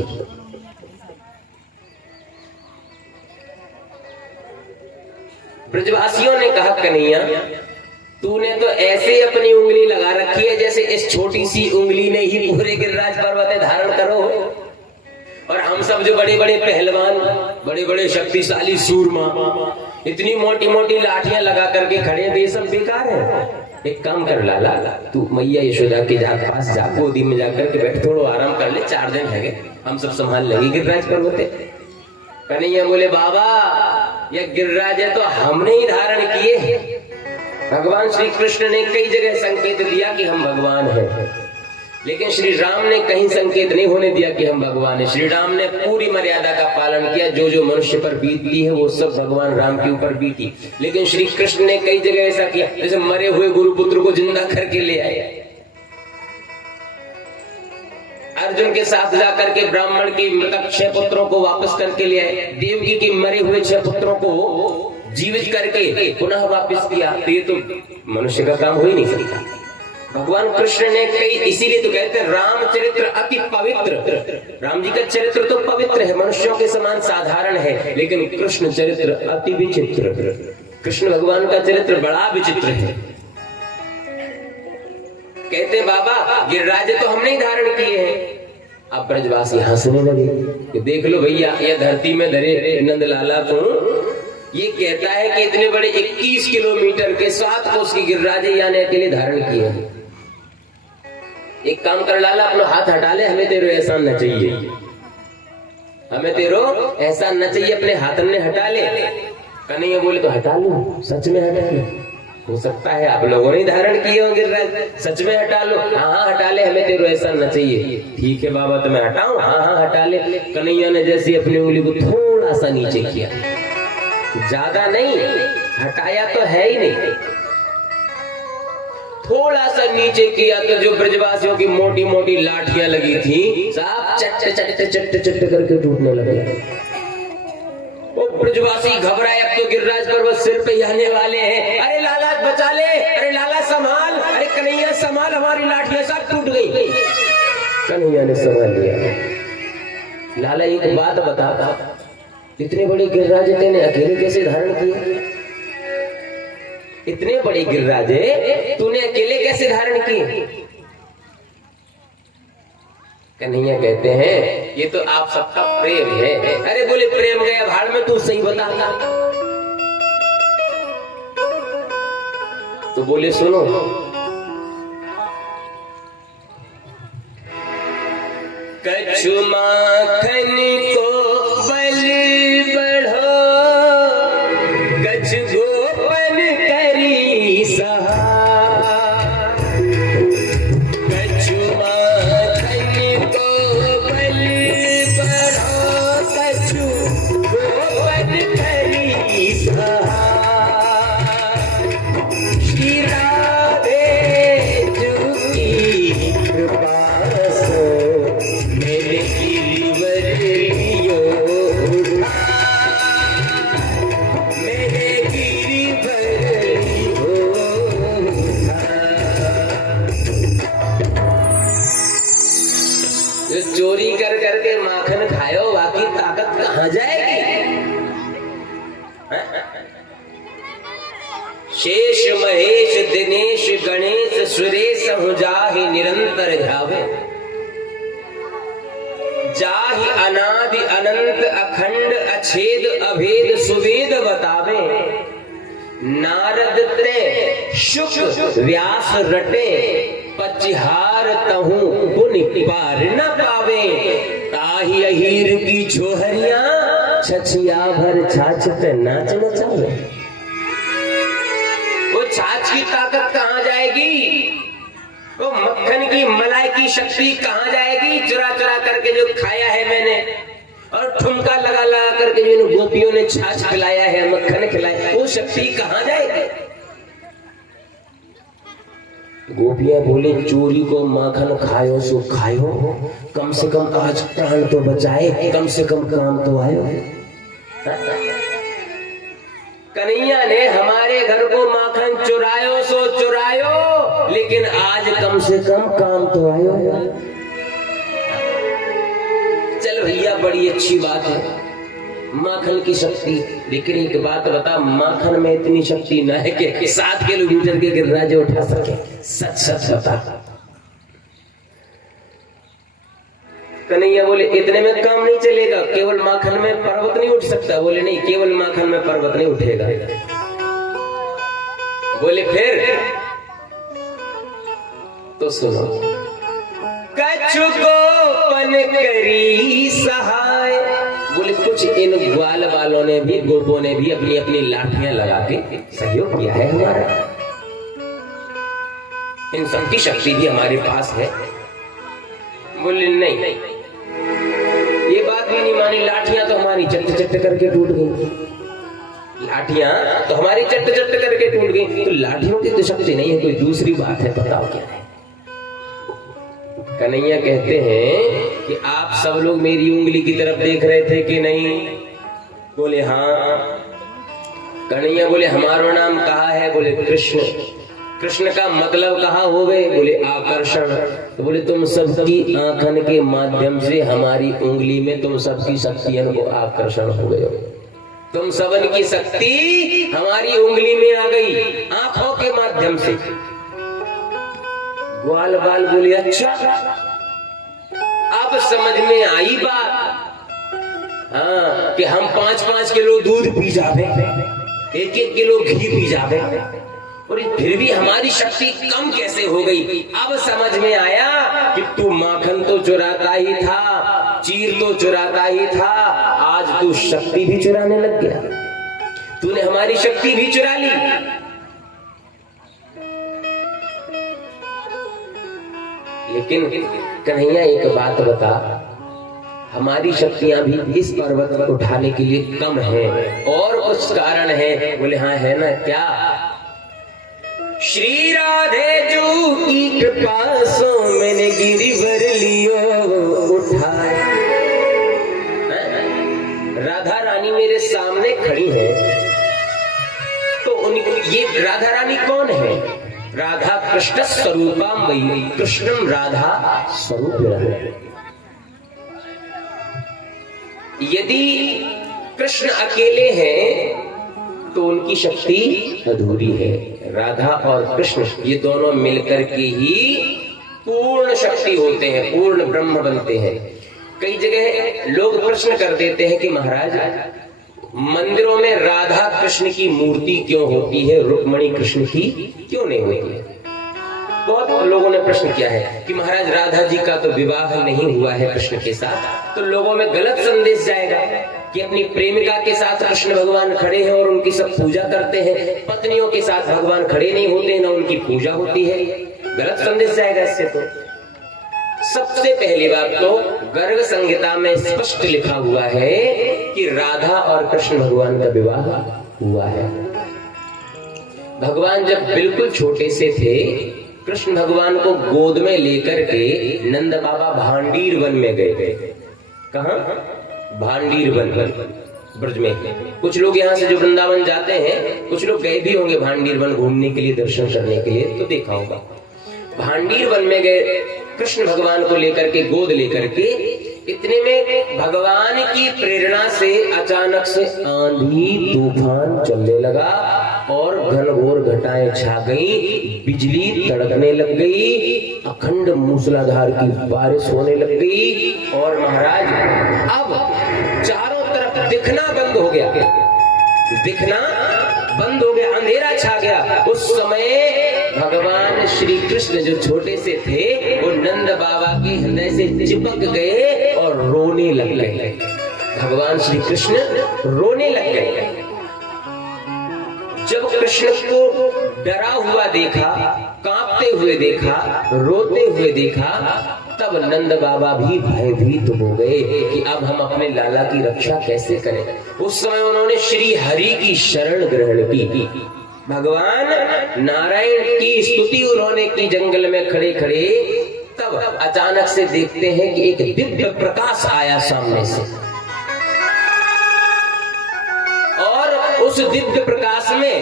ब्रजवासियों ने कहा कन्हैया तूने तो ऐसे अपनी उंगली लगा रखी है जैसे इस छोटी सी उंगली ने ही पूरे गिरिराज पर्वत धारण करो, और हम सब जो बड़े बड़े पहलवान, बड़े बड़े शक्तिशाली सूरमा इतनी मोटी मोटी लाठियां लगा करके खड़े थे, ये सब बेकार है। एक काम कर लाला, तू मैया यशोदा के पास जा, गोदी में जाकर के बैठ, थोड़ा आराम कर ले, 4 दिन है हम सब संभाल लेंगे गिरिराज पर्वत। कन्हैया बोले बाबा ये गिरिराज है तो हमने ही धारण किए, भगवान श्री कृष्ण ने कई जगह संकेत दिया कि हम भगवान हैं, लेकिन श्री राम ने कहीं संकेत नहीं होने दिया कि हम भगवान हैं। श्री राम ने पूरी मर्यादा का पालन किया, जो जो मनुष्य पर बीतती है वो सब भगवान राम के ऊपर बीती। लेकिन श्री कृष्ण ने कई जगह ऐसा किया, जैसे मरे हुए गुरुपुत्र को जिंदा करके ले आए, अर्जुन के साथ जाकर के ब्राह्मण के मृतक 6 पुत्रों को वापस करके ले आए, देवकी के मरे हुए 6 पुत्रों को जीवित करके पुनः वापस किया। तो ये तो मनुष्य का काम हो ही नहीं सकता। भगवान कृष्ण ने कई, इसीलिए तो कहते हैं रामचरित्र अति पवित्र। राम जी का चरित्र तो पवित्र है, मनुष्यों के समान साधारण है, लेकिन कृष्ण चरित्र अति विचित्र। कृष्ण भगवान का चरित्र बड़ा विचित्र है। कहते बाबा गिरिराज तो हमने ही धारण किए हैं। अब ब्रजवासी हंसने लगे कि देख लो भैया, यह धरती में धरे नंदलाला को ये कहता है कि इतने बड़े 21 किलोमीटर के 7 कोस की गिरिराज यानी अकेले धारण किए। एक काम कर लाला, अपना हाथ हटा ले, हमें तेरो एहसान न चाहिए, हमें तेरो एहसान न चाहिए, अपने हाथ ने हटा ले। कन्हैया बोले तो हटा लो, सच में हटा लो, हो सकता है आप लोगों ने धारण किए होंगे, सच में हटा लो। हाँ हटा ले, हमें तेरो एहसान न चाहिए। ठीक है बाबा तो मैं हटाऊं? हाँ हटा ले। कन्हैया ने जैसे अपनी उंगली को थोड़ा सा नीचे किया, ज्यादा नहीं, हटाया तो है ही नहीं, थोड़ा सा नीचे किया तो जो ब्रजवासियों की मोटी मोटी लाठियां लगी थी सब चट्टे चट्टे चट्टे चट्टे करके टूटने लगे। वो ब्रजवासी घबराए, अब तो गिरिराज पर्वत सिर पे आने वाले हैं। अरे लाला बचा ले, अरे लाला संभाल, अरे कन्हैया संभाल, हमारी लाठियां सब टूट गई। कन्हैया ने संभाल लिया। लाला एक बात बता, इतने बड़े गिरिराज ने अकेले कैसे धारण किए? इतने बड़े गिरिराज तूने अकेले कैसे धारण किए? कन्हैया कहते हैं ये तो आप सबका प्रेम है। अरे बोले प्रेम गया भाड़ में, तू सही बता। तो बोले सुनो, कछु माखन को बल बढ़ो, कछु गोपन करी सहाय। कछु माखन को बल बढ़ो, कछु गोपन करी सहाय। श्री राधे जी कृपा चोरी कर करके माखन खायो, बाकी ताकत कहां जाएगी? शेष महेश दिनेश गणेश सुरेश हूँ जाहि निरंतर ध्यावे। जाहि अनादि अनंत अखंड अछेद अभेद सुवेद बतावे। नारद ते शुक व्यास रटे, पचिहार तहु पुनि पार न पावे। ताहि अहीर की छोहरिया, छछिया भर छाछ पे नाच नचावे। वो छाछ की ताकत कहां जाएगी? वो मक्खन की मलाई की शक्ति कहां जाएगी? चुरा चुरा करके जो खाया है मैंने, और ठुमका लगा लगा करके जो गोपियों ने छाछ खिलाया है, मक्खन खिलाया, वो शक्ति कहां जाएगी? गोपियां बोले चोरी को माखन खायो सो खायो, कम से कम आज प्राण तो बचाए, कम से कम काम तो आयो। कन्हैया ने हमारे घर को माखन चुरायो सो चुरायो, लेकिन आज कम से कम काम तो आयो। चल भैया बड़ी अच्छी बात है माखन की शक्ति, लेकिन एक बात बता, माखन में इतनी शक्ति न है कि 7 किलोमीटर के गिरिराज उठा सके। सच सच बता। कन्हैया बोले इतने में काम नहीं चलेगा, केवल माखन में पर्वत नहीं उठ सकता। बोले नहीं, केवल माखन में पर्वत नहीं उठेगा। बोले फिर? तो सुनो, कछु गोपन करी सहाय। बोले कुछ इन ग्वाल वालों ने भी, गोपों ने भी अपनी अपनी लाठियां लगा के सहयोग किया है हमारा। इन सबकी शक्ति भी हमारे पास है। बोले नहीं, ये बात भी नहीं मानी। लाठियां तो हमारी चट्ट चट्ट करके टूट गई, लाठियां तो हमारी चट्ट चट्ट करके टूट गई। तो लाठियों की तो शक्ति नहीं है, कोई दूसरी बात है, बताओ क्या है। कन्हैया कहते हैं कि आप सब लोग मेरी उंगली की तरफ देख रहे थे कि नहीं? बोले हाँ। कन्हैया बोले हमारा नाम कहाँ है? बोले कृष्ण। कृष्ण का मतलब कहाँ हो गए? बोले आकर्षण। तो बोले तुम सबकी आंखन के माध्यम से हमारी उंगली में तुम सबकी शक्तियों को आकर्षण हो गए हो। तुम सबन की शक्ति हमारी उंगली में आ गई आंखों के माध्यम से। ग्वाल बाल बोले अच्छा, अब समझ में आई बात। हाँ, कि हम 5-5 किलो दूध पी जावे, 1-1 किलो घी पी जावे, और फिर भी हमारी शक्ति कम कैसे हो गई। अब समझ में आया कि तू माखन तो चुराता ही था, चीर तो चुराता ही था, आज तू शक्ति भी चुराने लग गया। तूने हमारी शक्ति भी चुरा ली। लेकिन कन्हैया एक बात बता, हमारी शक्तियां भी इस पर्वत पर उठाने के लिए कम हैं, और कुछ कारण है? बोले हाँ है ना। क्या? श्री राधे जू की कृपा सो मैंने गिरिवर लियो उठाए। राधा रानी मेरे सामने खड़ी है, तो उनकी ये राधा रानी कौन है? राधा कृष्ण स्वरूपम वही, कृष्णम राधा स्वरूप। यदि कृष्ण अकेले हैं तो उनकी शक्ति अधूरी है। राधा और कृष्ण ये दोनों मिलकर के ही पूर्ण शक्ति होते हैं, पूर्ण ब्रह्म बनते हैं। कई जगह लोग प्रश्न कर देते हैं कि महाराज मंदिरों में राधा कृष्ण की मूर्ति क्यों होती है, रुक्मणी कृष्ण की क्यों नहीं होती है? बहुत लोगों ने प्रश्न किया है कि महाराज राधा जी का तो विवाह नहीं हुआ है कृष्ण के साथ, तो लोगों में गलत संदेश जाएगा कि अपनी प्रेमिका के साथ कृष्ण भगवान खड़े हैं और उनकी सब पूजा करते हैं, पत्नियों के साथ भगवान खड़े नहीं होते हैं, ना उनकी पूजा होती है। गलत संदेश जाएगा इससे। तो सबसे पहली बात तो गर्ग संहिता में स्पष्ट लिखा हुआ है कि राधा और कृष्ण भगवान का विवाह हुआ है। भगवान जब बिल्कुल छोटे से थे, कृष्ण भगवान को गोद में लेकर के नंद बाबा भांडीर वन में गए। कहाँ? भांडीर वन ब्रज में। कुछ लोग यहाँ से जो वृंदावन जाते हैं, कुछ लोग गए भी होंगे भांडीर वन घूमने के लिए, दर्शन करने के लिए, तो देखा होगा। भांडीर वन में गए कृष्ण भगवान को लेकर के, गोद लेकर के। इतने में भगवान की प्रेरणा से अचानक से आंधी तूफान चलने लगा और घनघोर घटाएं छा गई, बिजली तड़कने लग गई, अखंड मूसलाधार की बारिश होने लग गई, और महाराज अब चारों तरफ दिखना बंद हो गया, दिखना बंद हो गया, अंधेरा छा गया। उस समय भगवान श्री कृष्ण जो छोटे से थे वो नंद बाबा के हृदय से चिपक गए और रोने लग गए। भगवान श्री कृष्ण रोने लग गए। जब कृष्ण को डरा हुआ देखा, कांपते हुए देखा, रोते हुए देखा, तब नंद बाबा भी भयभीत हो गए कि अब हम अपने लाला की रक्षा कैसे करें। उस समय उन्होंने श्री हरि की शरण ग्रहण की। भगवान नारायण की स्तुति उन्होंने की जंगल में खड़े खड़े। तब अचानक से देखते हैं कि एक दिव्य प्रकाश आया सामने से, और उस दिव्य प्रकाश में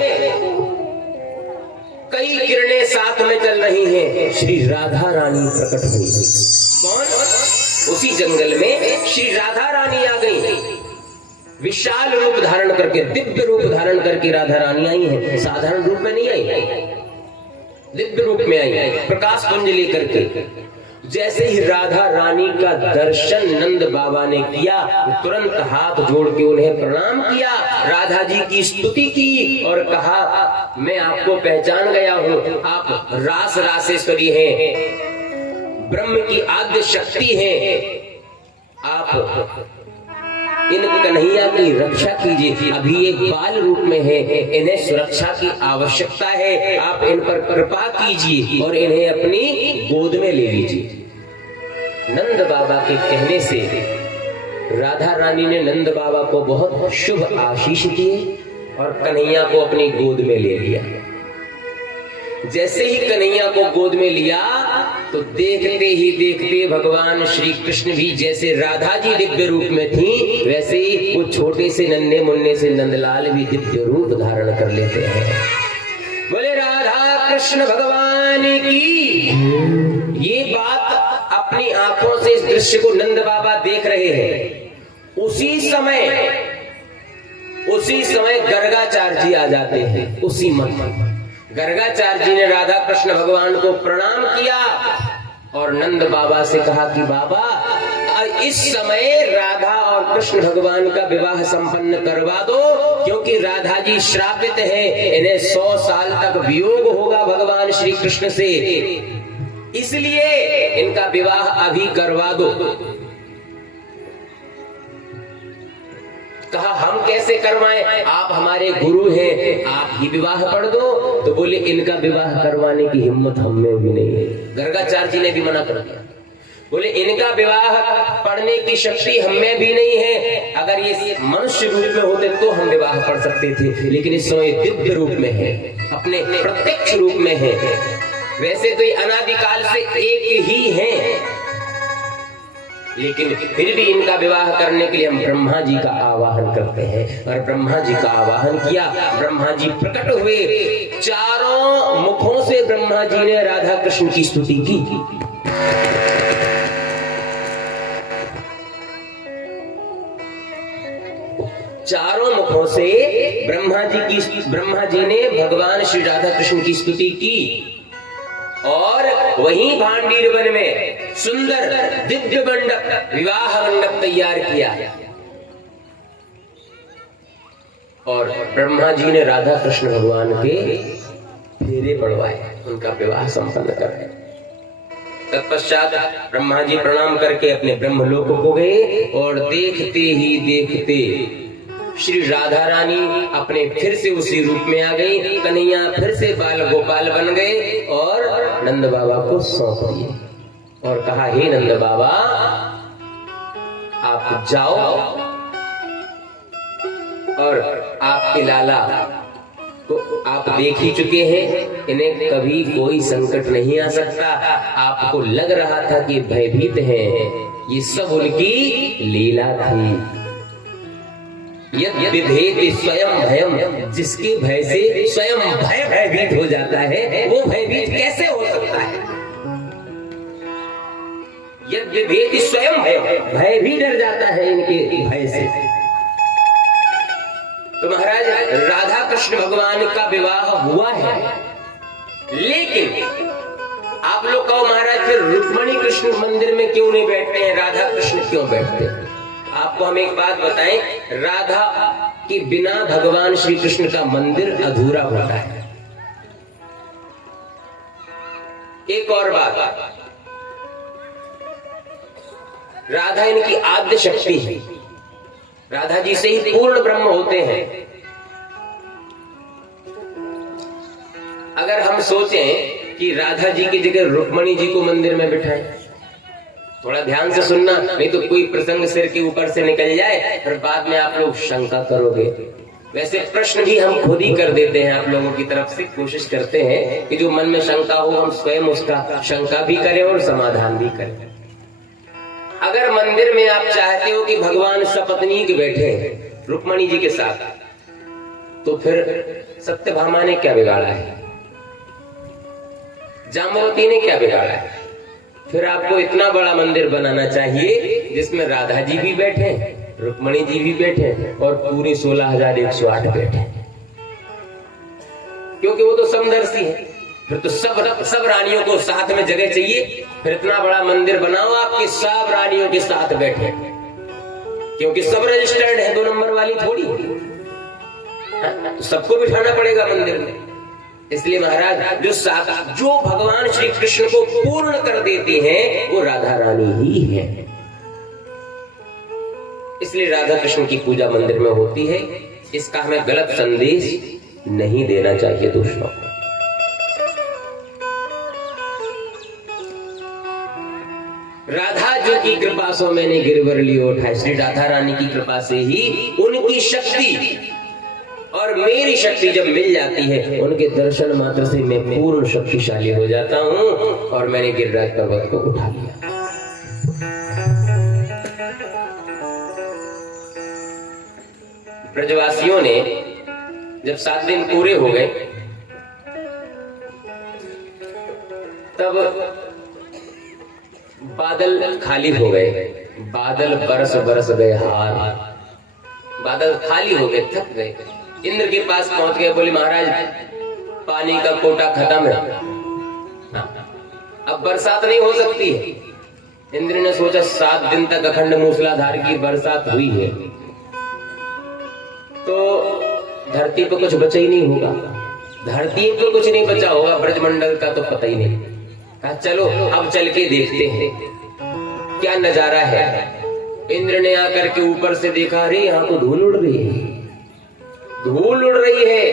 कई किरणें साथ में चल रही हैं। श्री राधा रानी प्रकट हुई। कौन? उसी जंगल में श्री राधा रानी आ गई, विशाल रूप धारण करके, दिव्य रूप धारण करके राधा रानी आई है। साधारण रूप में नहीं आई, दिव्य रूप में आई है, प्रकाश पुंज लेकर के। जैसे ही राधा रानी का दर्शन नंद बाबा ने किया, तुरंत हाथ जोड़ के उन्हें प्रणाम किया, राधा जी की स्तुति की और कहा मैं आपको पहचान गया हूँ, आप रास रासेश्वरी हैं, ब्रह्म की आद्य शक्ति हैं, आप इन कन्हैया की रक्षा कीजिए, अभी ये बाल रूप में है, इन्हें सुरक्षा की आवश्यकता है, आप इन पर कृपा कीजिए और इन्हें अपनी गोद में ले लीजिए। नंद बाबा के कहने से राधा रानी ने नंद बाबा को बहुत शुभ आशीष दिए और कन्हैया को अपनी गोद में ले लिया। जैसे ही कन्हैया को गोद में लिया तो देखते ही देखते भगवान श्री कृष्ण भी जैसे राधा जी दिव्य रूप में थी, वैसे ही वो छोटे से नन्हे मुन्ने से नंदलाल भी दिव्य रूप धारण कर लेते हैं। बोले राधा कृष्ण भगवान की। ये बात अपनी आंखों से इस दृश्य को नंद बाबा देख रहे हैं। उसी समय गर्गाचार्य जी आ जाते हैं। उसी मन गर्गाचार्य जी ने राधा कृष्ण भगवान को प्रणाम किया और नंद बाबा से कहा कि बाबा इस समय राधा और कृष्ण भगवान का विवाह संपन्न करवा दो, क्योंकि राधा जी श्रापित हैं, इन्हें 100 साल तक वियोग होगा भगवान श्री कृष्ण से, इसलिए इनका विवाह अभी करवा दो। कहा हम कैसे करवाएं, आप हमारे गुरु हैं, आप ही विवाह कर दो। तो बोले इनका विवाह करवाने की हिम्मत हम में भी नहीं है। गर्गाचार्य जी ने भी मना कर दिया। बोले इनका विवाह पढ़ने की शक्ति हम में भी नहीं है। अगर ये मनुष्य रूप में होते तो हम विवाह पढ़ सकते थे, लेकिन इस समय दिव्य रूप में है, अपने प्रत्यक्ष रूप में है। वैसे तो ये अनादिकाल से एक ही है, लेकिन फिर भी इनका विवाह करने के लिए हम ब्रह्मा जी का आवाहन करते हैं। और ब्रह्मा जी का आवाहन किया, ब्रह्मा जी प्रकट हुए, चारों मुखों से ब्रह्मा जी ने राधा कृष्ण की स्तुति की। चारों मुखों से ब्रह्मा जी ने भगवान श्री राधा कृष्ण की स्तुति की और वहीं भांडीर वन में सुंदर दिव्य मंडप, विवाह मंडप तैयार किया और ब्रह्मा जी ने राधा कृष्ण भगवान के फेरे पड़वाए, उनका विवाह संपन्न कर। तत्पश्चात ब्रह्मा जी प्रणाम करके अपने ब्रह्मलोक को गए और देखते ही देखते श्री राधा रानी अपने फिर से उसी रूप में आ गई। कन्हैया फिर से बाल गोपाल बन गए और नंद बाबा को सौंप दिए और कहा हे नंद बाबा आप जाओ और आपके लाला को आप देख ही चुके हैं, इन्हें कभी कोई संकट नहीं आ सकता। आपको लग रहा था कि भयभीत हैं, ये सब उनकी लीला थी। यद विभेद स्वयं भयम, जिसके भय से स्वयं भय भयभीत हो जाता है, वो भयभीत कैसे हो सकता है। यद विभेद स्वयं भयम, भय भी डर जाता है इनके भय से। तो महाराज राधा कृष्ण भगवान का विवाह हुआ है, लेकिन आप लोग कहो महाराज फिर रुक्मणी कृष्ण मंदिर में क्यों नहीं बैठते हैं, राधा कृष्ण क्यों बैठते हैं। आपको हम एक बात बताएं, राधा के बिना भगवान श्री कृष्ण का मंदिर अधूरा होता है। एक और बात, राधा इनकी आद्य शक्ति है, राधा जी से ही पूर्ण ब्रह्म होते हैं। अगर हम सोचें कि राधा जी की जगह रुक्मणी जी को मंदिर में बिठाएं, थोड़ा ध्यान से सुनना, नहीं तो कोई प्रसंग सिर के ऊपर से निकल जाए और बाद में आप लोग शंका करोगे। वैसे प्रश्न भी हम खुद ही कर देते हैं, आप लोगों की तरफ से कोशिश करते हैं कि जो मन में शंका हो हम स्वयं उसका शंका भी करें और समाधान भी करें। अगर मंदिर में आप चाहते हो कि भगवान सपत्नीक बैठे रुक्मणी जी के साथ, तो फिर सत्यभामा ने क्या बिगाड़ा है, जाम्बवती ने क्या बिगाड़ा है। फिर आपको इतना बड़ा मंदिर बनाना चाहिए जिसमें राधा जी भी बैठे, रुक्मणी जी भी बैठे और पूरी 16,108 बैठे, क्योंकि वो तो समदर्शी है। फिर तो सब रानियों को साथ में जगह चाहिए। फिर इतना बड़ा मंदिर बनाओ आपके सब रानियों के साथ बैठे, क्योंकि सब रजिस्टर्ड है, 2 नंबर वाली थोड़ी, तो सबको बिठाना पड़ेगा मंदिर में। इसलिए महाराज जो भगवान श्री कृष्ण को पूर्ण कर देती हैं वो राधा रानी ही है। इसलिए राधा कृष्ण की पूजा मंदिर में होती है। इसका हमें गलत संदेश नहीं देना चाहिए दोस्तों। राधा जी की कृपा से मैंने गिरवर लियो उठा, श्री राधा रानी की कृपा से ही उनकी शक्ति और मेरी शक्ति जब मिल जाती है, उनके दर्शन मात्र से मैं पूर्ण शक्तिशाली हो जाता हूं और मैंने गिरिराज पर्वत को उठा लिया। ब्रजवासियों ने जब 7 दिन पूरे हो गए, तब बादल खाली हो गए, बादल बरस बरस गए हार, बादल खाली हो गए, थक गए। इंद्र के पास पहुंच गए, बोले महाराज पानी का कोटा खत्म है, अब बरसात नहीं हो सकती है। इंद्र ने सोचा 7 दिन तक अखंड मूसलाधार की बरसात हुई है तो धरती पर कुछ बचा ही नहीं होगा, धरती पर कुछ नहीं बचा होगा, ब्रजमंडल का तो पता ही नहीं। कहा चलो अब चल के देखते हैं क्या नजारा है। इंद्र ने आकर के ऊपर से देखा, अरे यहाँ तो धूल उड़ रही है, धूल उड़ रही है।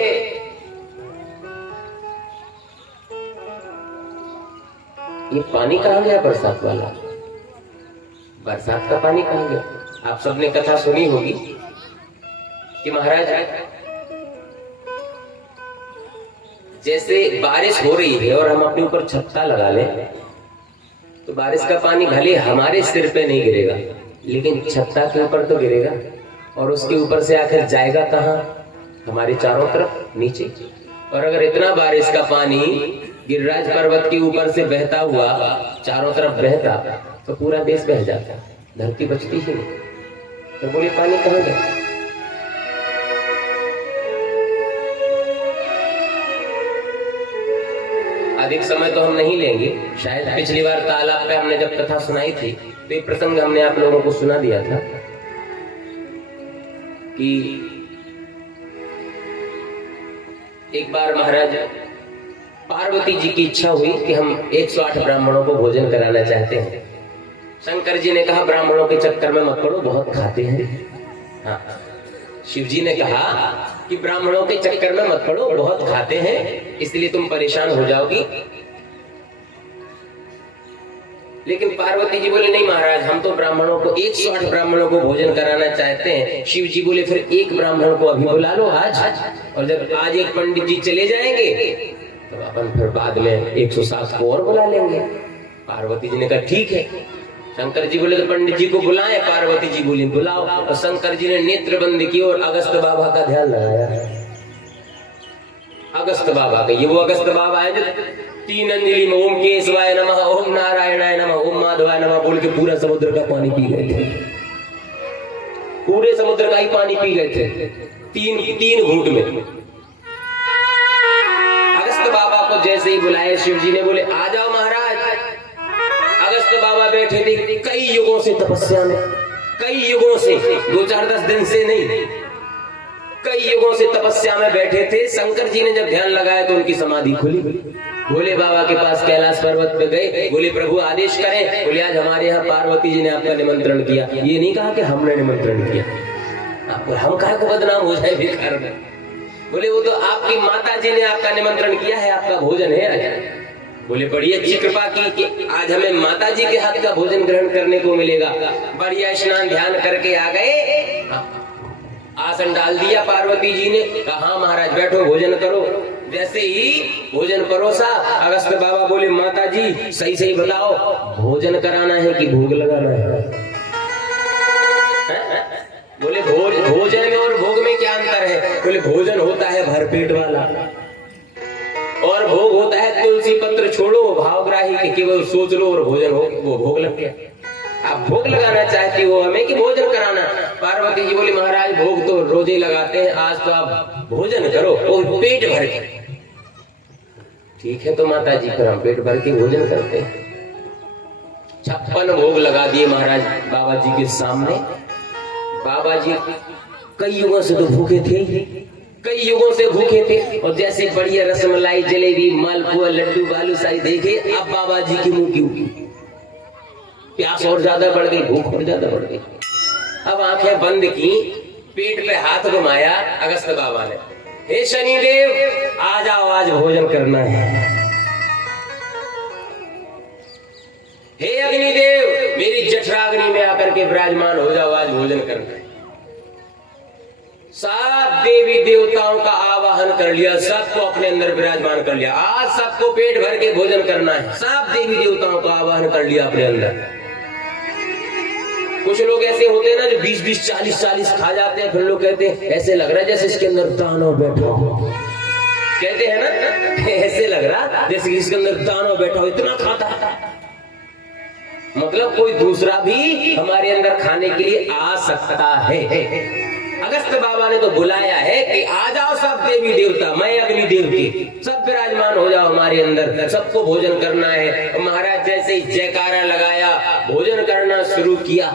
ये पानी कहाँ गया बरसात वाला, बरसात का पानी कहाँ गया। आप सबने कथा सुनी होगी कि महाराज जैसे बारिश हो रही है और हम अपने ऊपर छत्ता लगा लें तो बारिश का पानी भले हमारे सिर पे नहीं गिरेगा लेकिन छत्ता के ऊपर तो गिरेगा, और उसके ऊपर से आखिर जाएगा कहाँ, हमारे चारों तरफ नीचे। और अगर इतना बारिश का पानी गिरिराज पर्वत के ऊपर से बहता हुआ चारों तरफ बहता तो पूरा देश बह जाता, धरती बचती ही नहीं। तो बोले पानी कहाँ गया। अधिक समय तो हम नहीं लेंगे, शायद पिछली बार तालाब पे हमने जब कथा सुनाई थी तो ये प्रसंग हमने आप लोगों को सुना दिया था कि एक बार महाराज पार्वती जी की इच्छा हुई कि हम 108 ब्राह्मणों को भोजन कराना चाहते हैं। शंकर जी ने कहा ब्राह्मणों के चक्कर में मत पड़ो, बहुत खाते हैं। हाँ, शिव जी ने कहा कि ब्राह्मणों के चक्कर में मत पड़ो, बहुत खाते हैं, इसलिए तुम परेशान हो जाओगी। लेकिन पार्वती जी बोले नहीं महाराज, हम तो ब्राह्मणों को 108 ब्राह्मणों को भोजन कराना चाहते हैं। शिव जी बोले फिर एक ब्राह्मण को अभी बुला लो आज, और जब आज एक पंडित जी चले जाएंगे तो अपन फिर बाद में 107 को और बुला लेंगे। पार्वती जी ने कहा ठीक है। शंकर जी बोले तो पंडित जी को बुलाएं, पार्वती जी बोली बुलाओ। और शंकर जी ने नेत्र बंद की और अगस्त बाबा का ध्यान लगाया। अगस्त बाबा का, ये वो अगस्त बाबा है जो 3 अंजलि में ओम केशवाय नमः, ओम नारायणाय नमः, ओम माधवाय नमः बोल के पूरा समुद्र का पानी पी गए थे, पूरे समुद्र का ही पानी पी गए थे 3 घूंट में। अगस्त बाबा को जैसे ही बुलाए शिव जी ने बोले आ जाओ महाराज। अगस्त बाबा बैठे थे कई युगों से तपस्या में, कई युगों से, 2-4-10 दिन से नहीं, कई युगों से तपस्या में बैठे थे। शंकर जी ने जब ध्यान लगाया तो उनकी समाधि खुली। भोले बाबा के पास कैलाश पर्वत पे गए, बोले प्रभु आदेश करें। बोले आज हमारे यहाँ पार्वती जी ने आपका निमंत्रण किया। ये नहीं कहा कि हमने निमंत्रण किया, हम कहा को बदनाम हो जाए बेकार में। बोले वो तो आपकी माता जी ने आपका निमंत्रण किया है, आपका भोजन है आज। बोले बड़ी अच्छी कृपा की कि आज हमें माता जी के हाथ का भोजन ग्रहण करने को मिलेगा। बढ़िया स्नान ध्यान करके आ गए, आसन डाल दिया पार्वती जी ने, कहा हाँ महाराज बैठो भोजन करो। जैसे ही भोजन परोसा, अगस्त बाबा बोले माता जी सही सही बताओ भोजन कराना है कि भोग लगाना है। बोले भोजन में और भोग में क्या अंतर है। बोले भोजन होता है भरपेट वाला और भोग होता है तुलसी पत्र छोड़ो भावग्राही के केवल सोच लो और भोजन हो, वो भोग लग गया। आप भोग लगाना चाहती हो हमें कि भोजन कराना। पार्वती जी बोली महाराज भोग तो रोजे लगाते हैं, आज तो आप भोजन करो और पेट भर के। ठीक है तो माता जी फिर हम पेट भर के भोजन करते हैं। 56 भोग लगा दिए महाराज बाबा जी के सामने। बाबा जी कई युगों से तो भूखे थे, कई युगों से भूखे थे, और जैसे बढ़िया रसमलाई जलेबी मालपुआ लड्डू बालूशाही देखे, अब बाबा जी की मुंह की प्यास और ज्यादा बढ़ गई, भूख और ज्यादा बढ़ गई। अब आंखें बंद की, पेट पे हाथ घुमाया अगस्त बाबा ने, हे शनिदेव आ जाओ, आज भोजन करना है। हे अग्निदेव मेरी जठराग्नि में आकर के विराजमान हो जाओ, आज भोजन करना है। सब देवी देवताओं का आवाहन कर लिया, सबको अपने अंदर विराजमान कर लिया, आज सबको पेट भर के भोजन करना है। सब देवी देवताओं का आवाहन कर लिया अपने अंदर। कुछ लोग ऐसे होते हैं ना जो 20-20, 40-40 खा जाते हैं, फिर लोग कहते हैं ऐसे लग रहा है जैसे इसके अंदर दानव बैठा हो, कहते हैं ना, ऐसे लग रहा जैसे इसके अंदर दानव बैठा हो, इतना खाता। मतलब कोई दूसरा भी हमारे अंदर खाने के लिए आ सकता है। अगस्त बाबा ने तो बुलाया है कि आ जाओ सब देवी देवता, मैं अग्निदेव की, सब विराजमान हो जाओ हमारे अंदर, सबको भोजन करना है। महाराज जैसे ही जयकारा लगाया, भोजन करना शुरू किया,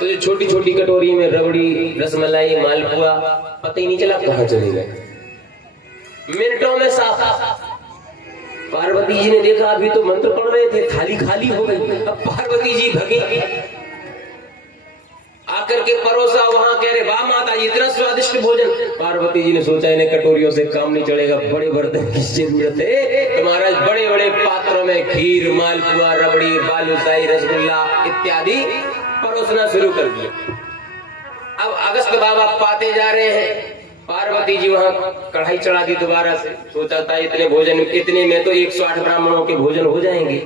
तो जो छोटी छोटी कटोरी में रबड़ी, रसमलाई, मालपुआ, पता ही नहीं चला कहां चले गए, मिनटों में साफ। पार्वती जी ने देखा अभी तो मंत्र पढ़ रहे थे, थाली खाली हो गई। अब पार्वती जी भगी, आकर के परोसा, वहां कह रहे वाह माता जी इतना स्वादिष्ट भोजन। पार्वती जी ने सोचा इन्हें कटोरियों से काम नहीं चलेगा, बड़े बर्तन की जरूरत है। तो महाराज बड़े बड़े पात्रों में खीर, मालपुआ, रबड़ी, बालूशाही, रसगुल्ला इत्यादि परोसना शुरू कर दिया। अब अगस्त बाबा पाते जा रहे हैं, पार्वती जी वहां कढ़ाई चढ़ा दी दोबारा से। सोचा था इतने में तो 108 ब्राह्मणों के भोजन हो जाएंगे,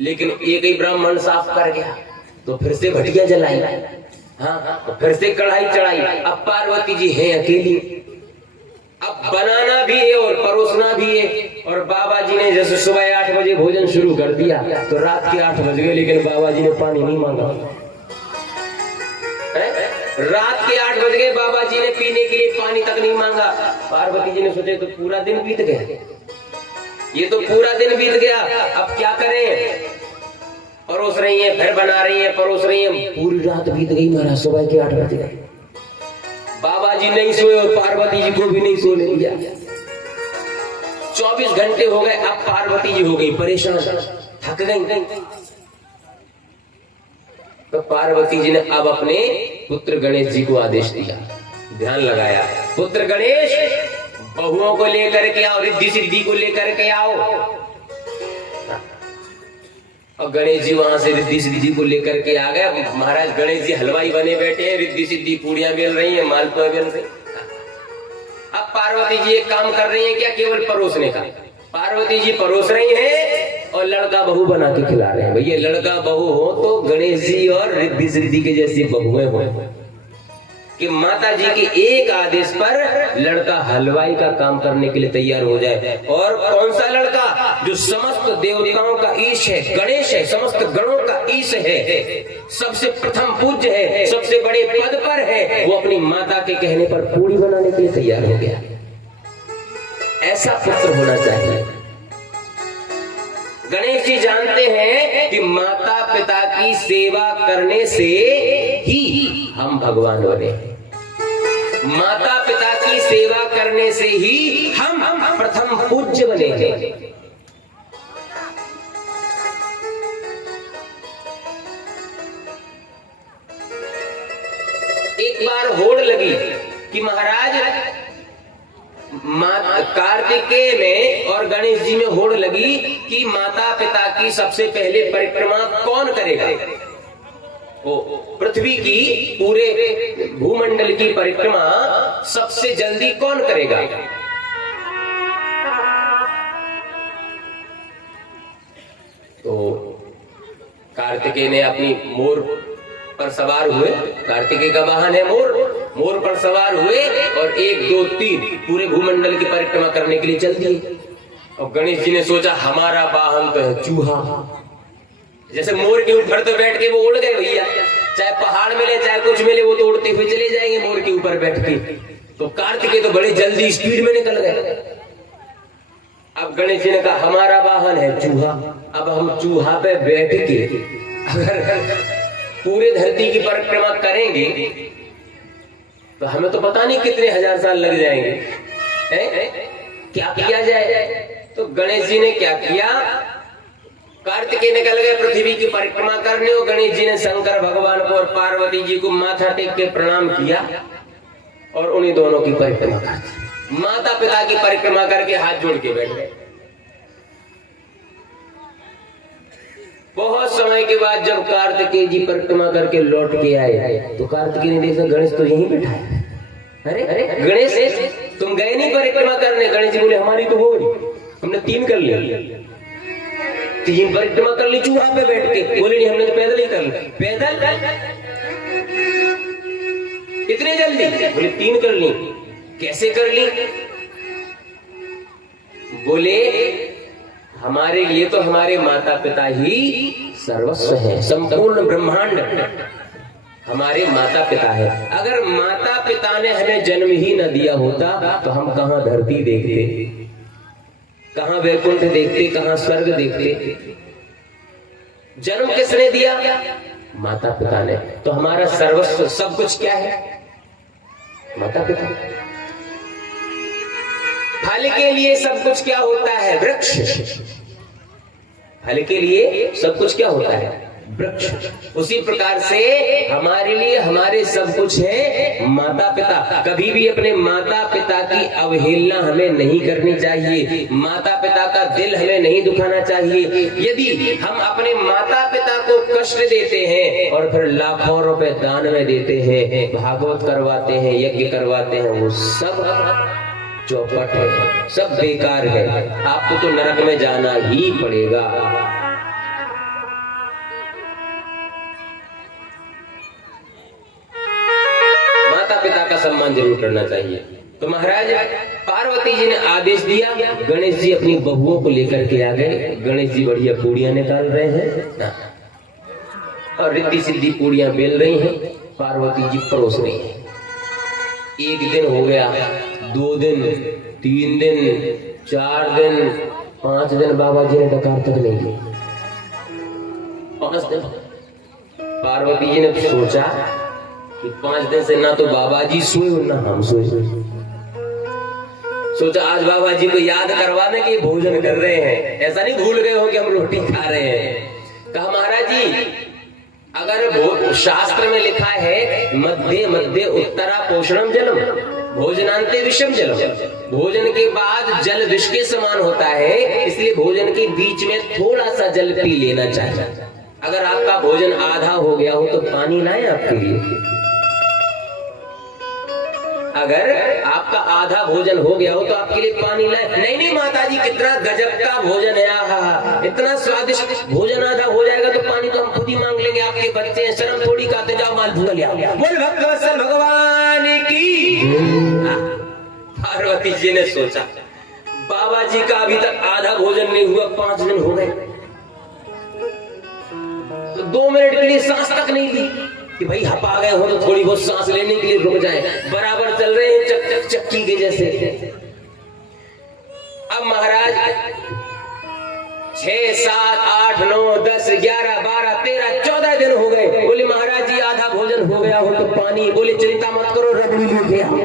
लेकिन एक ही ब्राह्मण साफ कर गया, तो फिर से भटिया जलाई। हाँ, तो फिर से कढ़ाई चढ़ाई। अब पार्वती जी हैं अकेली, अब बनाना भी है और परोसना भी है। और बाबा जी ने जैसे सुबह 8 बजे भोजन शुरू कर दिया, तो रात के 8 बज गए, लेकिन बाबा जी ने पानी नहीं मांगा। रात के 8 बज गए, बाबा जी ने पीने के लिए पानी तक नहीं मांगा। पार्वती जी ने सोचे तो पूरा दिन बीत गया, ये तो पूरा दिन बीत गया, अब क्या करें। परोस रही है, फिर बना रही है, परोस रही है, पूरी रात बीत गई महाराज, सुबह के 8 बज गए। बाबा जी नहीं सोए और पार्वती जी को भी नहीं सोने दिया। 24 घंटे हो गए, अब पार्वती जी हो गई परेशान, थक गई। तो पार्वती जी ने अब अपने पुत्र गणेश जी को आदेश दिया, ध्यान लगाया, पुत्र गणेश बहुओं को लेकर के आओ, रिद्धि सिद्धि को लेकर के आओ। और गणेश जी वहां से रिद्धि सिद्धि को लेकर के आ गए। महाराज गणेश जी हलवाई बने बैठे हैं, रिद्धि सिद्धि पूड़ियां बेल रही हैं, मालपुआ बेल रही। अब पार्वती जी एक काम कर रही है क्या, केवल परोसने का। पार्वती जी परोस रही हैं और लड़का बहू बना के खिला रहे हैं। भैया लड़का बहू हो तो गणेश जी और रिद्धि सिद्धि के जैसी बहुएं हो, कि माता जी के एक आदेश पर लड़का हलवाई का काम करने के लिए तैयार हो जाए। और कौन सा लड़का, जो समस्त देवताओं का ईश है, गणेश है, समस्त गणों का ईश है, सबसे प्रथम पूज्य है, सबसे बड़े पद पर है, वो अपनी माता के कहने पर पूड़ी बनाने के लिए तैयार हो गया। ऐसा पुत्र होना चाहिए। गणेश जी जानते हैं कि माता पिता की सेवा करने से ही हम भगवान बने, माता पिता की सेवा करने से ही हम प्रथम पूज्य बने हैं। एक बार होड़ लगी कि महाराज कार्तिकेय में और गणेश जी में होड़ लगी कि माता पिता की सबसे पहले परिक्रमा कौन करेगा। पृथ्वी की पूरे भूमंडल की परिक्रमा सबसे जल्दी कौन करेगा। तो कार्तिकेय ने अपनी मोर पर सवार हुए, कार्तिकेय का वाहन है मोर, मोर पर सवार हुए और 1 2 3 पूरे भूमंडल की परिक्रमा करने के लिए चल दिए। और गणेश जी ने सोचा हमारा वाहन तो है चूहा, जैसे मोर के ऊपर तो बैठ के वो उड़ गए भैया, चाहे पहाड़ मिले चाहे कुछ मिले, वो तो उड़ते हुए चले जाएंगे मोर के ऊपर बैठ के। तो कार्तिकेय तो बड़े जल्दी स्पीड में निकल गए। अब गणेश जी ने कहा हमारा वाहन है चूहा, अब हम चूहा पे बैठ के अगर पूरे धरती की परिक्रमा करेंगे तो हमें तो पता नहीं कितने हजार साल लग जाएंगे। क्या किया जाए। तो गणेश जी ने क्या किया, कार्तिकेय निकल गए पृथ्वी की परिक्रमा करने और गणेश जी ने शंकर भगवान को और पार्वती जी को माथा टेक के प्रणाम किया और उन्हीं दोनों की परिक्रमा कर दी। माता पिता की परिक्रमा करके हाथ जोड़ के बैठ गए। बहुत समय के बाद जब कार्तिकेय जी परिक्रमा करके लौट के आए तो कार्तिकेय ने देखा गणेश तो यहीं बैठा है। अरे गणेश तुम गए नहीं परिक्रमा करने? गणेश जी बोले हमारी तो हो गई, हमने 3 कर ली, 3 परिक्रमा कर ली चूहा पे बैठ के। बोले नहीं हमने तो पैदल ही कर ली। पैदल इतने जल्दी? बोले 3 कर ली। कैसे कर ली? बोले हमारे लिए तो हमारे माता पिता ही सर्वस्व है, संपूर्ण ब्रह्मांड हमारे माता पिता है। अगर माता पिता ने हमें जन्म ही न दिया होता तो हम कहां धरती देखते, कहां वैकुंठ देखते, कहां स्वर्ग देखते। जन्म किसने दिया? माता पिता ने। तो हमारा सर्वस्व सब कुछ क्या है? माता पिता। फल के लिए सब कुछ क्या होता है? वृक्ष। फल के लिए सब कुछ क्या होता है? वृक्ष। उसी प्रकार से हमारे लिए हमारे सब कुछ है माता पिता। कभी भी अपने माता पिता की अवहेलना हमें नहीं करनी चाहिए, माता पिता का दिल हमें नहीं दुखाना चाहिए। यदि हम अपने माता पिता को कष्ट देते हैं और फिर लाखों रुपए दान में देते हैं, भागवत करवाते हैं, यज्ञ करवाते हैं, वो सब चौपट है, सब बेकार है। आपको तो नरक में जाना ही पड़ेगा। माता पिता का सम्मान जरूर करना चाहिए। तो महाराज पार्वती जी ने आदेश दिया, गणेश जी अपनी बहुओं को लेकर के आ गए। गणेश जी बढ़िया पूड़ियां निकाल रहे हैं और रिद्धि सिद्धि पूड़ियां बेल रही हैं, पार्वती जी परोस रही हैं। 1 दिन हो गया, 2 दिन, 3 दिन, 4 दिन, 5 दिन, बाबा जी ने डकार तक नहीं दी। 5 दिन पार्वती जी ने सोचा कि 5 दिन से ना तो बाबा जी सोए और ना हम सोए। सोचा आज बाबा जी को याद करवाने के भोजन कर रहे हैं, ऐसा नहीं भूल गए हो कि हम रोटी खा रहे हैं। कहा महाराज जी अगर शास्त्र में लिखा है मध्य मध्य उत्तरा पोषणम जलम भोजनांते विषम जलम, भोजन के बाद जल विष के समान होता है, इसलिए भोजन के बीच में थोड़ा सा जल पी लेना चाहिए। अगर आपका भोजन आधा हो गया हो तो पानी लाएं आपके लिए। अगर आपका आधा भोजन हो गया हो तो आपके लिए पानी लाए। नहीं नहीं माता जी कितना गजब का भोजन है, आहा इतना स्वादिष्ट भोजन, आधा हो जाएगा तो पानी तो हम खुद ही मांग लेंगे, आपके बच्चे हैं, शर्म थोड़ी खाते, जाओ मालपुआ ले आओ। बोल भक्तवत्सल भगवान की। पार्वती जी ने सोचा बाबा जी का अभी तक आधा भोजन नहीं हुआ, 5 दिन हो गए, तो 2 मिनट के लिए सांस तक नहीं ली कि भाई हपा गए हो तो थोड़ी बहुत सांस लेने के लिए रुक जाए। बराबर चल रहे हैं चक चक चक्की के जैसे। अब महाराज 6, 7, 8, 9, 10, 11, 12, 13, 14 दिन हो गए। बोले महाराज जी आधा भोजन हो गया हो तो पानी। बोले चिंता मत करो, रबड़ी लेके आओ,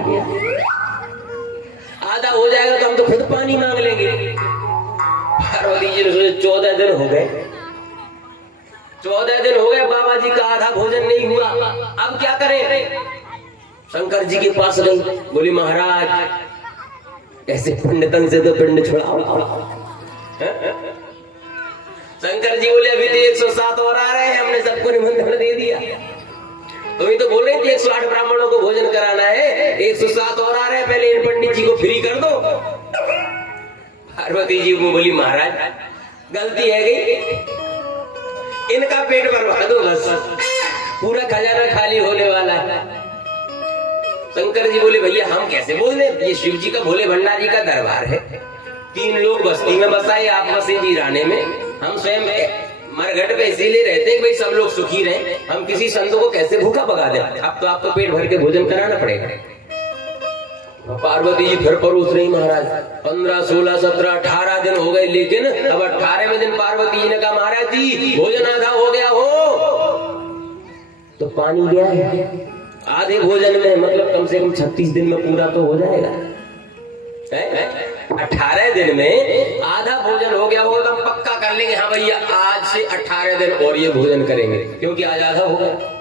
आधा हो जाएगा तो हम तो खुद पानी मांग लेंगे। पार्वती जी ने सोचे 14 दिन हो गए, 14 दिन हो गए, बाबा जी का आधा भोजन नहीं हुआ, अब क्या करें? शंकर जी के पास गई। बोली महाराज ऐसे पिंडतन से तो पिंड छुड़ाओ। शंकर जी बोले अभी तो 107 और आ रहे हैं, हमने सबको निमंत्रण दे दिया। तो ये तो बोल रहे थे 108 ब्राह्मणों को भोजन कराना है, 107 और आ रहे हैं, पहले इन पंडित जी को फ्री कर दो। पार्वती जी को बोली महाराज गलती है गई, इनका पेट भरवा दो बस, पूरा खजाना खाली होने वाला है। शंकर जी बोले भैया हम कैसे बोल रहे, ये शिव जी का भोले भंडारी का दरबार है, 3 लोग बस्ती में बसाए, आप बसे वीराने में, हम स्वयं मरघट पे इसीलिए रहते हैं भाई सब लोग सुखी रहें, हम किसी संत को कैसे भूखा भगा दें? अब तो आपको पेट भर के भोजन कराना पड़ेगा। पार्वती जी फिर परोस रही महाराज। 15, 16, 17, 18 दिन हो गए, लेकिन अब 18वें दिन पार्वती जी ने कहा महाराज जी भोजन आधा हो गया हो तो पानी गया है आधे भोजन में, मतलब कम से कम 36 दिन में पूरा तो हो जाएगा। 18 दिन में आधा भोजन हो गया होगा तो हम पक्का कर लेंगे, हाँ भैया आज से 18 दिन और ये भोजन करेंगे, क्योंकि आज आधा हो गया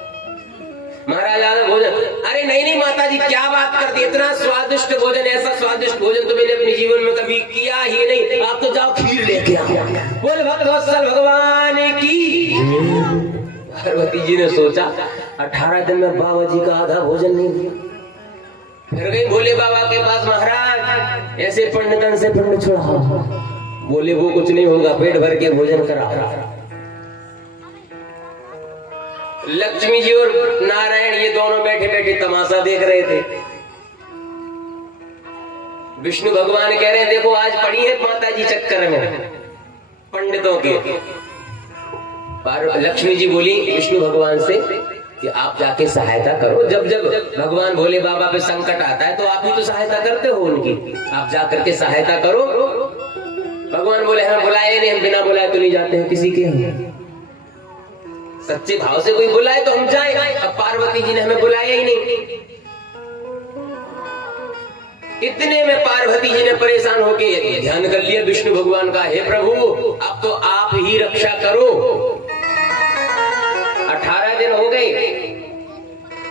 महाराज आधा भोजन। अरे नहीं नहीं माता जी क्या बात करती, इतना स्वादिष्ट भोजन, ऐसा स्वादिष्ट भोजन तो मैंने अपने जीवन में कभी किया ही नहीं, आप तो जाओ खीर लेके आओ। बोल भक्तवत्सल भगवान की। पार्वती जी ने सोचा 18 दिन में बाबा जी का आधा भोजन नहीं दिया। फिर गई भोले बाबा के पास, महाराज ऐसे पंडितन से पंडित छुड़ाओ। बोले वो कुछ नहीं होगा, पेट भर के भोजन कराओ। लक्ष्मी जी और नारायण ये दोनों बैठे बैठे तमाशा देख रहे थे। विष्णु भगवान कह रहे हैं देखो आज पड़ी है माता जी चक्कर में पंडितों के। लक्ष्मी जी बोली विष्णु भगवान से कि आप जाके सहायता करो, जब जब भगवान भोले बाबा पे संकट आता है तो आप ही तो सहायता करते हो उनकी, आप जा करके सहायता करो। भगवान बोले हमें बुलाए नहीं, हम बिना बुलाए तो नहीं जाते हैं किसी के, सच्चे भाव से कोई बुलाए तो हम जाए। अब पार्वती जी ने हमें बुलाया ही नहीं। इतने में पार्वती जी ने परेशान होके ध्यान कर लिया विष्णु भगवान का, हे प्रभु अब तो आप ही रक्षा करो। 18 दिन हो गए।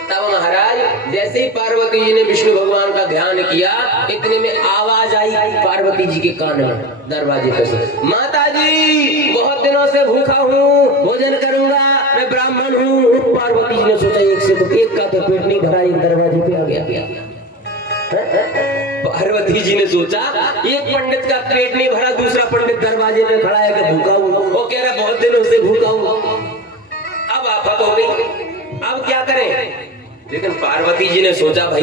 तब महाराज जैसे ही पार्वती जी ने विष्णु भगवान का ध्यान किया, इतने में आवाज आई पार्वती जी के कान में दरवाजे पर से, माता जी बहुत दिनों से भूखा हूँ, भोजन करूंगा, मैं ब्राह्मण हूँ। पार्वती जी ने सोचा एक से तो एक का तो पेट नहीं भरा, एक दरवाजे पे आ गया। पार्वती जी ने सोचा एक पंडित का पेट नहीं भरा, दूसरा पंडित दरवाजे में खड़ा है कि भूखा हूँ, वो कह रहा बहुत दिनों से भूखा हूँ। अब आफत हो गई, अब क्या करें। लेकिन पार्वती जी ने सोचा भाई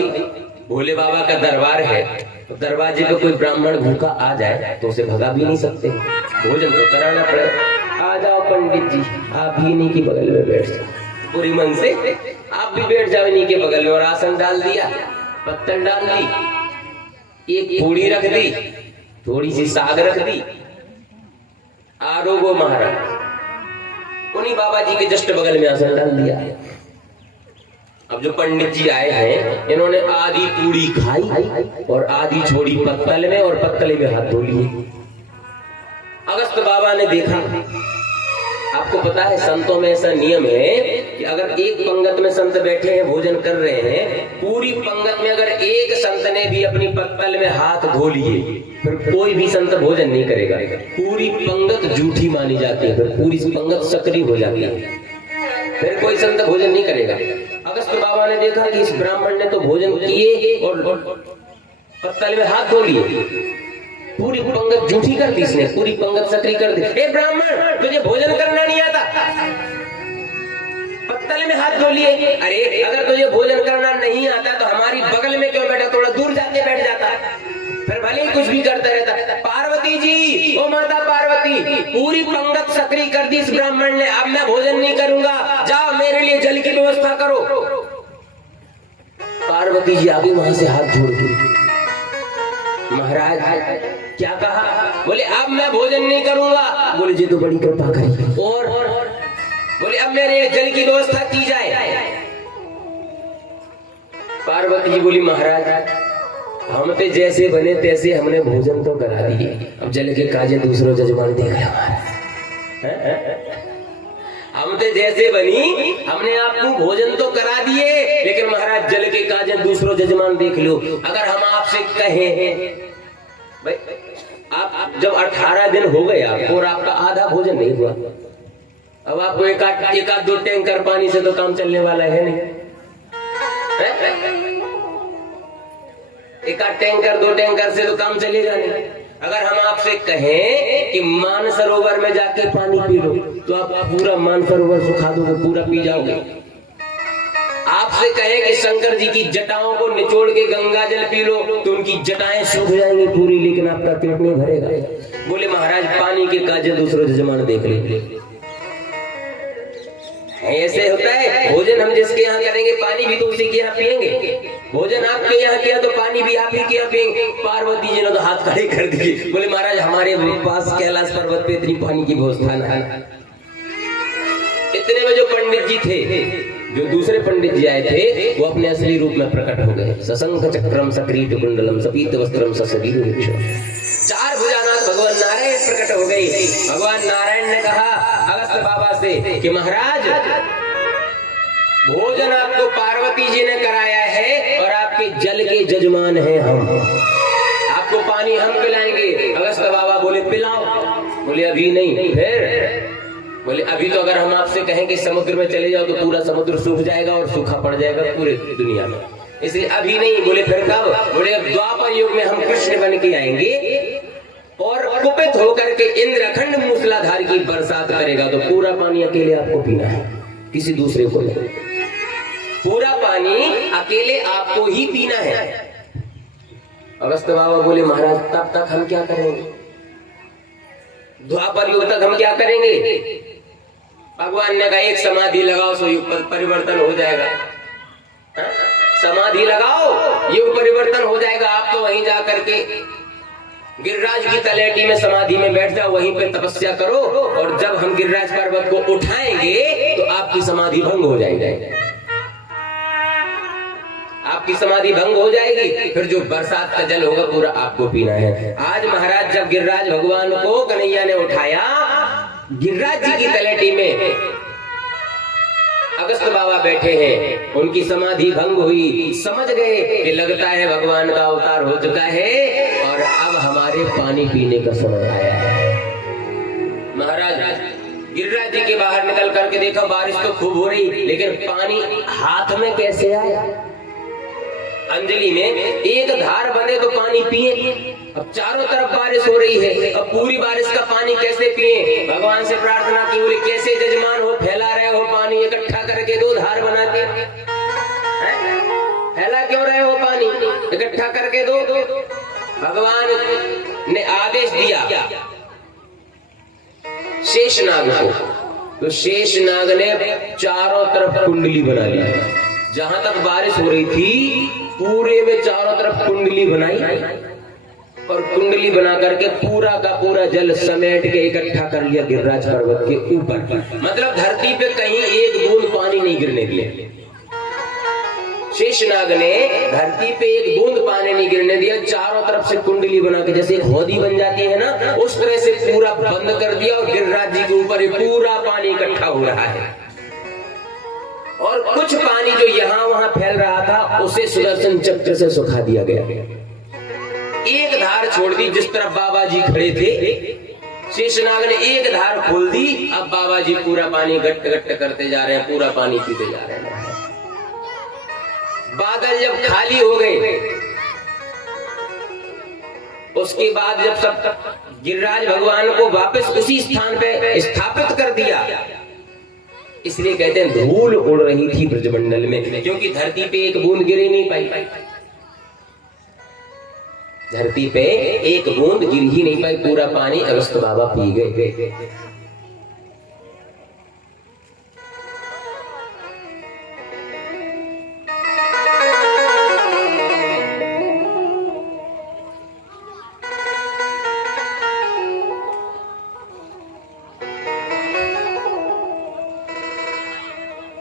भोले बाबा का दरबार है, तो दरवाजे पे कोई ब्राह्मण भूखा आ जाए तो उसे भगा भी नहीं सकते, भोजन तो कराना पड़ेगा। आ जाओ पंडित जी, आप भी इन्हीं के बगल में बैठ जाओ, पूरी मन से आप भी बैठ जाओ इन्हीं के बगल में। और आसन डाल दिया, पत्तल डाल दी, एक पूड़ी रख दी, थोड़ी सी साग रख दी, आरोगो महाराज उन्हीं बाबा जी के जस्ट बगल में आसन डाल दिया। अब जो पंडित जी आए हैं इन्होंने आधी पूड़ी खाई और आधी छोड़ी पत्तल में, और पत्तल में हाथ धो लिए। अगस्त बाबा ने देखा, आपको पता है संतों में ऐसा नियम है कि अगर एक पंगत में संत बैठे हैं भोजन कर रहे हैं, पूरी पंगत में अगर एक संत ने भी अपनी पत्तल में हाथ धो लिए फिर कोई भी संत भोजन नहीं करेगा, पूरी पंगत झूठी मानी जाती है, फिर पूरी पंगत सक्रिय हो जाती है, फिर कोई संत भोजन नहीं करेगा। अगस्त बाबा ने देखा कि इस ब्राह्मण ने तो भोजन किए और पत्तल में हाथ धो लिए, पूरी पंगत झूठी कर दी इसने, पूरी पंगत सक्रिय कर दी। ए ब्राह्मण तुझे भोजन करना नहीं आता, पत्तल में हाथ धो लिए। अरे अगर तुझे भोजन करना नहीं आता तो हमारी बगल में क्यों बैठा, थोड़ा दूर जाके बैठ जाता, फिर भले ही कुछ भी करता रहता। पार्वती जी, ओ माता पार्वती, पूरी पंगत सक्रिय कर दी इस ब्राह्मण ने, अब मैं भोजन नहीं करूंगा, जाओ मेरे लिए जल की व्यवस्था करो। पार्वती जी आगे वहां से हाथ जोड़ के, महाराज क्या कहा, बोले अब मैं भोजन नहीं करूंगा। बोले जी तो बड़ी कृपा करी, और बोले अब मेरे लिए जल की व्यवस्था की जाए। पार्वती जी बोली महाराज हम पे जैसे बने तैसे हमने भोजन तो करा दिए, अब जल के काजे दूसरों जजमान देख लो। हम पे जैसे बनी हमने आपको भोजन तो करा दिए, लेकिन महाराज जल के काजे दूसरों जजमान देख लो। अगर हम आपसे कहें भाई आप जब 18 दिन हो गए आपको और आपका आधा भोजन नहीं हुआ, अब आपको एक आध 2 टैंकर पानी से तो काम चलने वाला है नहीं, एक आध टैंकर 2 टैंकर से तो काम चलेगा नहीं। अगर हम आपसे कहें कि मानसरोवर में जाके पानी पी लो तो आप पूरा मानसरोवर सुखा दोगे, पूरा पी जाओगे। आपसे कहें कि शंकर जी की जटाओं को निचोड़ के गंगा जल पी लो तो उनकी जटाएं सूख जाएंगी पूरी, लेकिन आपका पेट नहीं भरेगा। बोले महाराज पानी के काजे दूसरों जजमान देख ले। ऐसे होता है, भोजन हम जिसके यहाँ करेंगे पानी भी तो उसी के यहाँ पियेंगे, भोजन आपके यहाँ किया तो पानी भी आप ही के यहाँ पियेंगे। पार्वती जी ने तो हाथ खड़े कर दिए, बोले महाराज हमारे पास कैलाश पर्वत पे इतनी पानी की व्यवस्था न है। इतने में जो पंडित जी थे, जो दूसरे पंडित जी आए थे, वो अपने असली रूप में प्रकट हो गए। सशंख चक्रम सक्रीट कुंडलम सपीत वस्त्रम सशरीर 4 भुजानाथ भगवान नारायण प्रकट हो हो गई। भगवान नारायण ने कहा अगस्त्य बाबा से कि महाराज, भोजन आपको पार्वती जी ने कराया है और आपके जल के जजमान हैं हम, आपको पानी हम पिलाएंगे। अगस्त्य बाबा बोले पिलाओ। बोले अभी नहीं। फिर बोले अभी तो अगर हम आपसे कहें कि समुद्र में चले जाओ तो पूरा समुद्र सूख जाएगा और सूखा पड़ जाएगा पूरे दुनिया में, इसलिए अभी नहीं। बोले फिर कब? बोले अब द्वापर युग में हम कृष्ण बन के आएंगे और कुपित होकर के इंद्रखंड मूसलाधार की बरसात करेगा तो पूरा पानी अकेले आपको पीना है, किसी दूसरे को नहीं। पूरा पानी अकेले आपको ही पीना है। अगस्त्य बाबा बोले महाराज तब तक हम क्या करेंगे? द्वापर युग तक हम क्या करेंगे? भगवान ने कहा एक समाधि लगाओ सो युग परिवर्तन हो जाएगा। हा? समाधि लगाओ युग परिवर्तन हो जाएगा। आप तो वहीं जा करके गिरिराज की तलेटी में समाधि में बैठ जाओ, वहीं पे तपस्या करो और जब हम गिरिराज पर्वत को उठाएंगे तो आपकी समाधि भंग हो जाएगी। आपकी समाधि भंग हो जाएगी, फिर जो बरसात का जल होगा पूरा आपको पीना है। आज महाराज जब गिरिराज भगवान को कन्हैया ने उठाया गिरिराज जी की तलेटी में, अगस्त्य बाबा बैठे हैं, उनकी समाधि भंग हुई। समझ गए कि लगता है भगवान का अवतार हो चुका है और अब हमारे पानी पीने का समय आया है। महाराज गिरिराज जी के बाहर निकल करके देखा बारिश तो खूब हो रही, लेकिन पानी हाथ में कैसे आया? अंजलि में एक धार बने तो पानी पिए। अब चारों तरफ बारिश हो रही है, अब पूरी बारिश का पानी कैसे पिए? भगवान से प्रार्थना की, बोले कैसे जजमान हो, फैला रहे हो पानी, इकट्ठा करके दो धार बना के। फैला क्यों रहे हो पानी? इकट्ठा करके दो। भगवान ने आदेश दिया शेषनाग को, तो शेषनाग ने चारों तरफ कुंडली बना ली। जहां तक बारिश हो रही थी पूरे में चारों तरफ कुंडली बनाई और कुंडली बना करके पूरा का पूरा जल समेट के इकट्ठा कर लिया गिरिराज पर्वत के ऊपर। मतलब धरती पे कहीं एक बूंद पानी नहीं गिरने दिया। शेषनाग ने धरती पे एक बूंद पानी नहीं गिरने दिया। चारों तरफ से कुंडली बना के जैसे एक हौदी बन जाती है ना, उस तरह से पूरा बंद कर दिया और गिरिराज जी के ऊपर पूरा पानी इकट्ठा हो रहा है। और कुछ पानी जो यहाँ वहां फैल रहा था उसे सुदर्शन चक्र से सुखा दिया गया। एक धार छोड़ दी, जिस तरफ बाबा जी खड़े थे शेषनाग ने एक धार खोल दी। अब बाबा जी पूरा पानी गट्ट गट्ट करते जा रहे हैं, पूरा पानी पीते जा रहे हैं। बादल जब खाली हो गए उसके बाद जब सब गिरिराज भगवान को वापस उसी स्थान पे स्थापित कर दिया, इसलिए कहते हैं धूल उड़ रही थी ब्रजमंडल में, क्योंकि धरती पे एक बूंद गिर ही नहीं पाई। धरती पे एक बूंद गिर ही नहीं पाई, पूरा पानी अगस्त्य बाबा पी गए।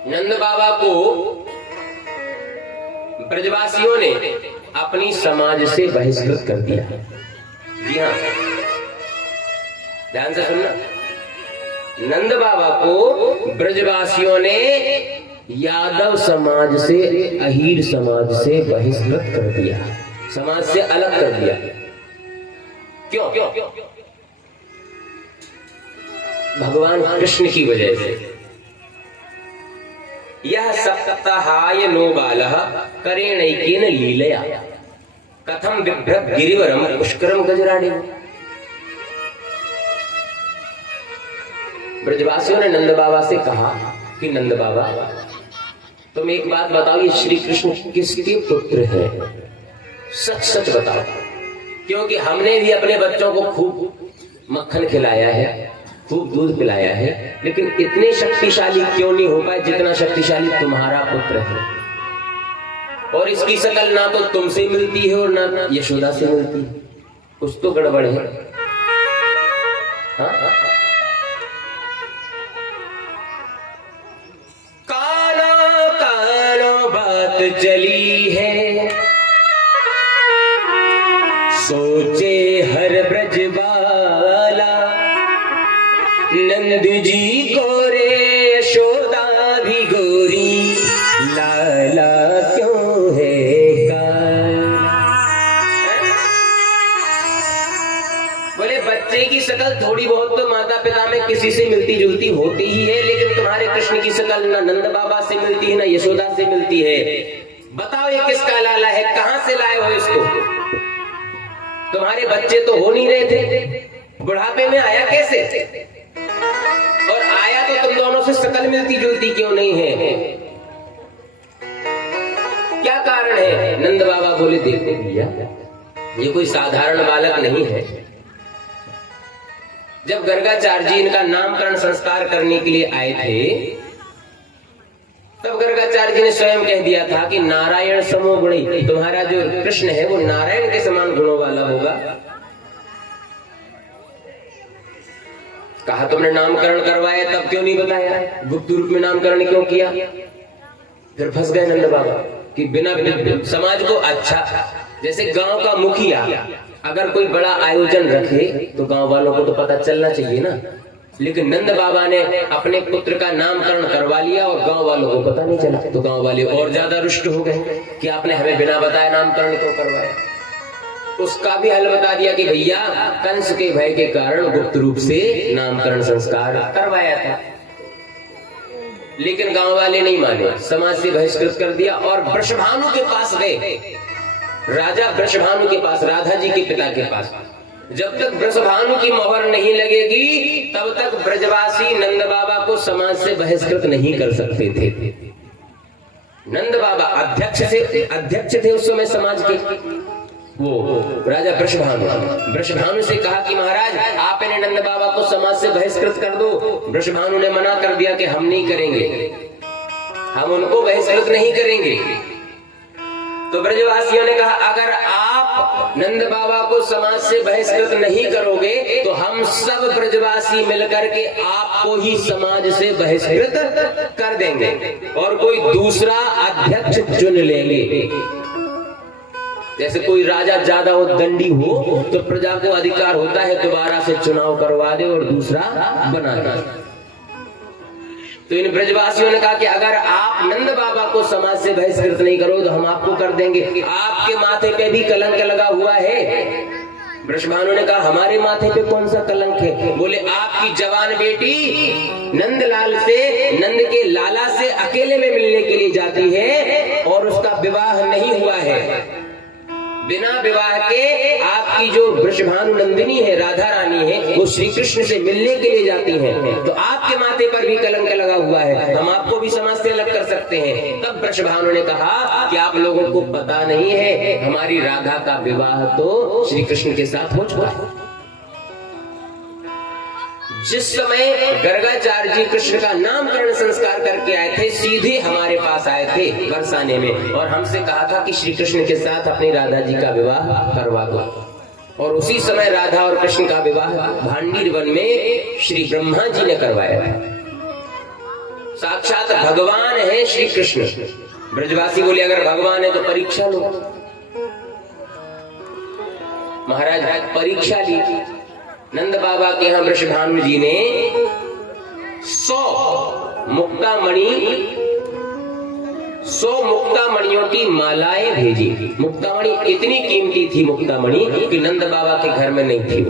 नंद बाबा को ब्रजवासियों ने अपनी समाज से बहिष्कृत कर दिया। जी हाँ, ध्यान से सुनना। नंद बाबा को ब्रजवासियों ने यादव समाज से, अहीर समाज से बहिष्कृत कर दिया, समाज से अलग कर दिया। क्यों? भगवान कृष्ण की वजह से। यह सप्ताहाय नो बालः करेणैकेन लीलया कथम बिभ्रत गिरिवरम पुष्करम गजराणे। ब्रजवासियों ने नंद बाबा से कहा कि नंद बाबा तुम एक बात बताओ, ये श्री कृष्ण किसके पुत्र है? सच सच बताओ, क्योंकि हमने भी अपने बच्चों को खूब मक्खन खिलाया है, खूब दूध पिलाया है, लेकिन इतने शक्तिशाली क्यों नहीं हो पाए जितना शक्तिशाली तुम्हारा पुत्र है। और इसकी शकल ना तो तुमसे मिलती है और ना यशोदा से मिलती है, कुछ तो गड़बड़ है। हाँ? काना काना बात चली है, सोचे हर ब्रजवाला शकल थोड़ी बहुत तो माता पिता में किसी से मिलती जुलती होती ही है, लेकिन तुम्हारे कृष्ण की शकल ना नंद बाबा से मिलती है ना यशोदा से मिलती है। बताओ ये किसका लाला है, कहां से लाए हो इसको? तुम्हारे बच्चे तो हो नहीं रहे थे, बुढ़ापे में आया कैसे? और आया तो तुम दोनों से शकल मिलती जुलती क्यों नहीं है? क्या कारण है? नंद बाबा बोले देखो भैया, ये कोई साधारण बालक नहीं है। जब गर्गाचार्य जी इनका नामकरण संस्कार करने के लिए आए थे, तब गर्गाचार्य जी ने स्वयं कह दिया था कि नारायण समो गुणी, तुम्हारा जो कृष्ण है वो नारायण के समान गुणों वाला होगा। कहा तुमने नामकरण करवाया तब क्यों नहीं बताया, गुप्त रूप में नामकरण क्यों किया? फिर फंस गए नंद बाबा कि बिना समाज को अच्छा, जैसे गांव का मुखिया अगर कोई बड़ा आयोजन रखे तो गांव वालों को तो पता चलना चाहिए ना, लेकिन नंद बाबा ने अपने पुत्र का नामकरण करवा लिया और गांव वालों को पता नहीं चला, तो गांव वाले और ज्यादा रुष्ट हो गए कि आपने हमें बिना बताए नामकरण क्यों करवाया। उसका भी हल बता दिया कि भैया कंस के भय के कारण गुप्त रूप से नामकरण संस्कार करवाया था, लेकिन गांव वाले नहीं माने, समाज से बहिष्कृत कर दिया और वृषभानु के पास गए। राजा वृषभानु के पास, राधा जी के पिता के पास। जब तक वृषभानु की मोहर नहीं लगेगी तब तक ब्रजवासी नंद बाबा को समाज से बहिष्कृत नहीं कर सकते थे। नंद बाबा अध्यक्ष थे उस समय समाज के। वो राजा वृषभानु से कहा कि महाराज आप इन्हें नंद बाबा को समाज से बहिष्कृत कर दो। वृषभानु ने मना कर दिया कि हम नहीं करेंगे, हम उनको बहिष्कृत नहीं करेंगे। तो ब्रजवासियों ने कहा अगर आप नंद बाबा को समाज से बहिष्कृत नहीं करोगे तो हम सब ब्रजवासी मिलकर के आपको ही समाज से बहिष्कृत कर देंगे और कोई दूसरा अध्यक्ष चुन लेंगे। जैसे कोई राजा ज्यादा उद्दंडी हो तो प्रजा को अधिकार होता है दोबारा से चुनाव करवा दे और दूसरा बना दे। तो इन ब्रजवासियों ने कहा कि अगर आप नंद बाबा को समाज से बहिष्कृत नहीं करो तो हम आपको कर देंगे। आपके माथे पे भी कलंक लगा हुआ है। वृषभानु ने कहा हमारे माथे पे कौन सा कलंक है? बोले आपकी जवान बेटी नंदलाल से, नंद के लाला से अकेले में मिलने के लिए जाती है और उसका विवाह नहीं हुआ है। बिना विवाह के आपकी जो वृषभानु नंदिनी है, राधा रानी है, वो श्री कृष्ण से मिलने के लिए जाती हैं। तो आपके माथे पर भी कलंक लगा हुआ है, हम आपको भी समाज से अलग कर सकते हैं। तब वृषभानु ने कहा कि आप लोगों को पता नहीं है, हमारी राधा का विवाह तो श्री कृष्ण के साथ हो चुका है। जिस समय गर्गाचार्य जी कृष्ण का नामकरण संस्कार करके आए थे, सीधे हमारे पास आए थे बरसाने में और हमसे कहा था कि श्री कृष्ण के साथ अपनी राधा जी का विवाह करवा दो। और उसी समय राधा और कृष्ण का विवाह भांडीर वन में श्री ब्रह्मा जी ने करवाया था। साक्षात भगवान है श्री कृष्ण। ब्रजवासी बोले अगर भगवान है तो परीक्षा लो। महाराज परीक्षा ली। नंद बाबा के यहाँ वृषभानु जी ने 100 मुक्तामणियों की मालाएं भेजी। मुक्तामणि इतनी कीमती थी मुक्तामणि कि नंद बाबा के घर में नहीं थी।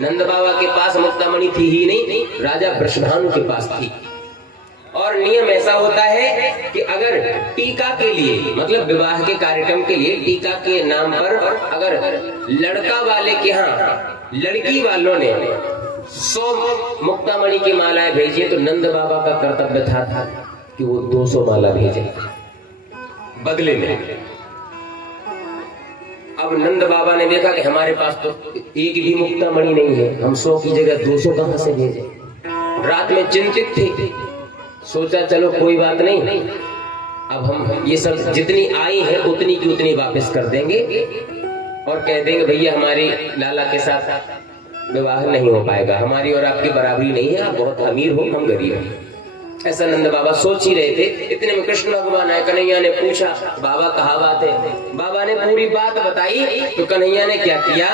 नंद बाबा के पास मुक्तामणि थी ही नहीं, राजा वृषभानु के पास थी। और नियम ऐसा होता है कि अगर टीका के लिए, मतलब विवाह के कार्यक्रम के लिए टीका के नाम पर अगर लड़का वाले के यहाँ लड़की वालों ने 100 मुक्तामणि की मालाएं भेजी तो नंद बाबा का कर्तव्य था कि वो 200 माला भेजे बदले में। अब नंद बाबा ने देखा कि हमारे पास तो एक भी मुक्तामणि नहीं है, हम 100 की जगह 200 कहां से भेजे। रात में चिंतित थे, सोचा चलो कोई बात नहीं, अब हम ये सब जितनी आई है उतनी की उतनी वापस कर देंगे और कह देंगे भैया हमारी लाला के साथ विवाह नहीं हो पाएगा, हमारी और आपकी बराबरी नहीं है, आप बहुत अमीर हो, हम गरीब हैं। ऐसा नंद बाबा सोच ही रहे थे। इतने में कृष्ण भगवान आए। कन्हैया ने पूछा बाबा कहाँ बात है? बाबा ने पूरी बात बताई तो कन्हैया ने क्या किया,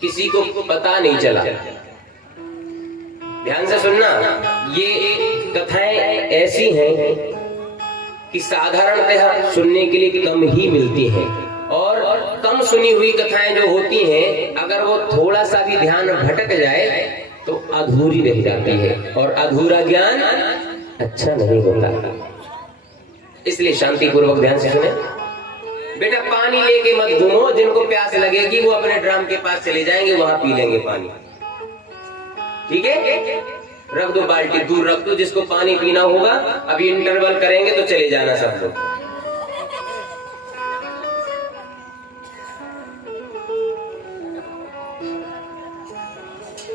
किसी को पता नहीं चला। ध्यान से सुनना, ये कथाएं ऐसी हैं कि साधारणतः सुनने के लिए कम ही मिलती हैं और कम सुनी हुई कथाएं जो होती हैं, अगर वो थोड़ा सा भी ध्यान भटक जाए तो अधूरी रह जाती है, और अधूरा ज्ञान अच्छा नहीं होता। इसलिए शांति पूर्वक ध्यान से सुने। बेटा पानी लेके मत घूमो, जिनको प्यास लगेगी वो अपने ड्राम के पास चले जाएंगे, वहां पी लेंगे पानी। ठीक है, रख दो बाल्टी दूर रख दो, जिसको पानी पीना होगा अभी इंटरवल करेंगे तो चले जाना सब लोग।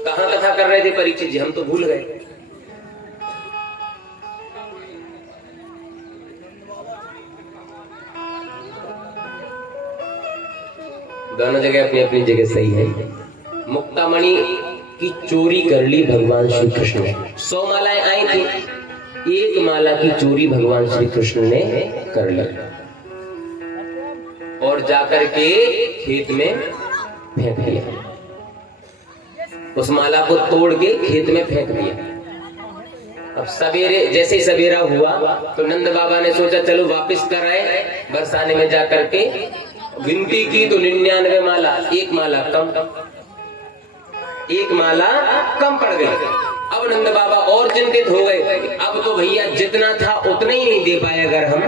कहां कथा कर रहे थे परीक्षित जी, हम तो भूल गए। दोनों जगह अपनी अपनी जगह सही है। मुक्तामणि की चोरी कर ली भगवान श्री कृष्ण ने। 100 मालाएं आई थी, एक माला की चोरी भगवान श्री कृष्ण ने कर ली और जाकर के खेत में फेंक दिया। उस माला को तोड़ के खेत में फेंक दिया। अब सवेरे जैसे ही सवेरा हुआ तो नंद बाबा ने सोचा चलो वापस कराए। बरसाने में जाकर के गिनती की तो 99 माला, एक माला कम पड़ गई। अब नंद बाबा और चिंतित हो गए, अब तो भैया जितना था उतना ही नहीं दे पाए अगर हम,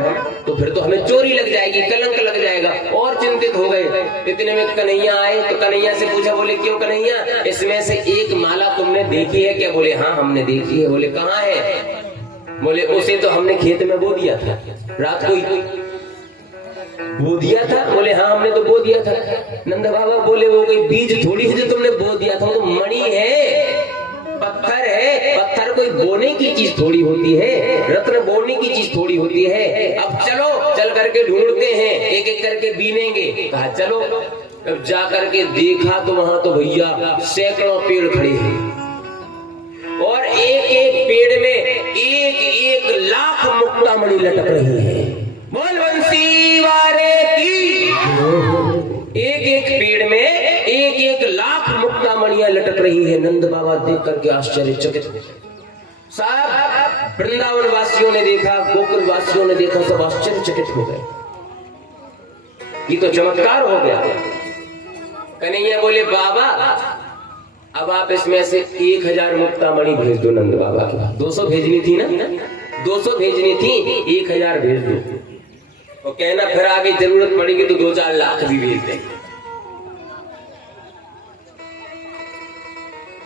तो फिर तो हमें चोरी लग जाएगी, कलंक लग जाएगा। और चिंतित हो गए। इतने में कन्हैया आए तो कन्हैया से पूछा, बोले क्यों कन्हैया, इसमें से एक माला तुमने देखी है क्या? बोले हाँ हमने देखी है। बोले कहाँ है? बोले उसे तो हमने खेत में बो दिया था, रात को बो दिया था। बोले हाँ हमने तो बो दिया था। नंद बाबा बोले वो कोई बीज थोड़ी है जो तुमने बो दिया था, वो तो मणि है, पत्थर है। पत्थर कोई बोने की चीज थोड़ी होती है, रत्न बोने की चीज थोड़ी होती है। अब चलो चल करके ढूंढते हैं, एक एक करके बीनेंगे। कहा चलो। अब जा करके देखा तो वहां तो भैया सैकड़ों पेड़ खड़े हैं और एक एक पेड़ में 1-1 लाख मुक्तामणि लटक रही है। बोल बंसी वारे की। एक एक पेड़ में 1-1 लाख मुक्तामणियां लटक रही है। नंद बाबा देख करके आश्चर्यचकित हो गए। सब वृंदावन वासियों ने देखा, गोकुल वासियों ने देखा, सब आश्चर्यचकित हो गए। ये तो चमत्कार हो गया। कन्हैया बोले बाबा अब आप इसमें से 1000 मुक्तामणि भेज दो नंद बाबा के पास। 200 भेजनी थी ना, 200 भेजनी थी, 1000 भेज दो। और कहना फिर आगे जरूरत पड़ेगी तो 2-4 लाख भी भेज देंगे।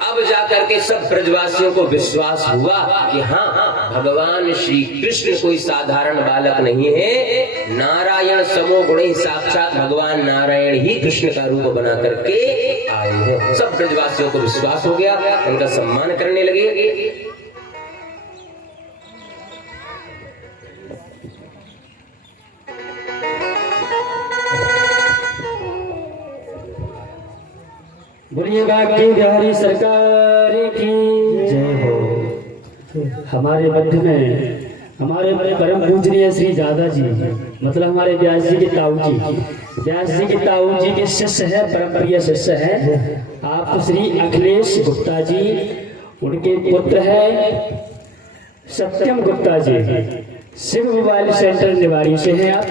अब जाकर के सब ब्रजवासियों को विश्वास हुआ कि हाँ भगवान श्री कृष्ण कोई साधारण बालक नहीं है, नारायण समो गुणे साक्षात भगवान नारायण ही कृष्ण का रूप बना करके आए हैं। सब ब्रजवासियों को विश्वास हो गया, उनका सम्मान करने लगे। बोलिए बाकी बिहारी सरकार की जय हो। हमारे मध्य में हमारे परम पूजनीय श्री दादा जी, मतलब हमारे व्यास जी के ताऊ जी, व्यास जी के ताऊ जी के शिष्य है, परम प्रिय शिष्य है आप श्री अखिलेश गुप्ता जी। उनके पुत्र है सत्यम गुप्ता जी। शिव मोबाइल सेंटर निवाड़ी से हैं आप।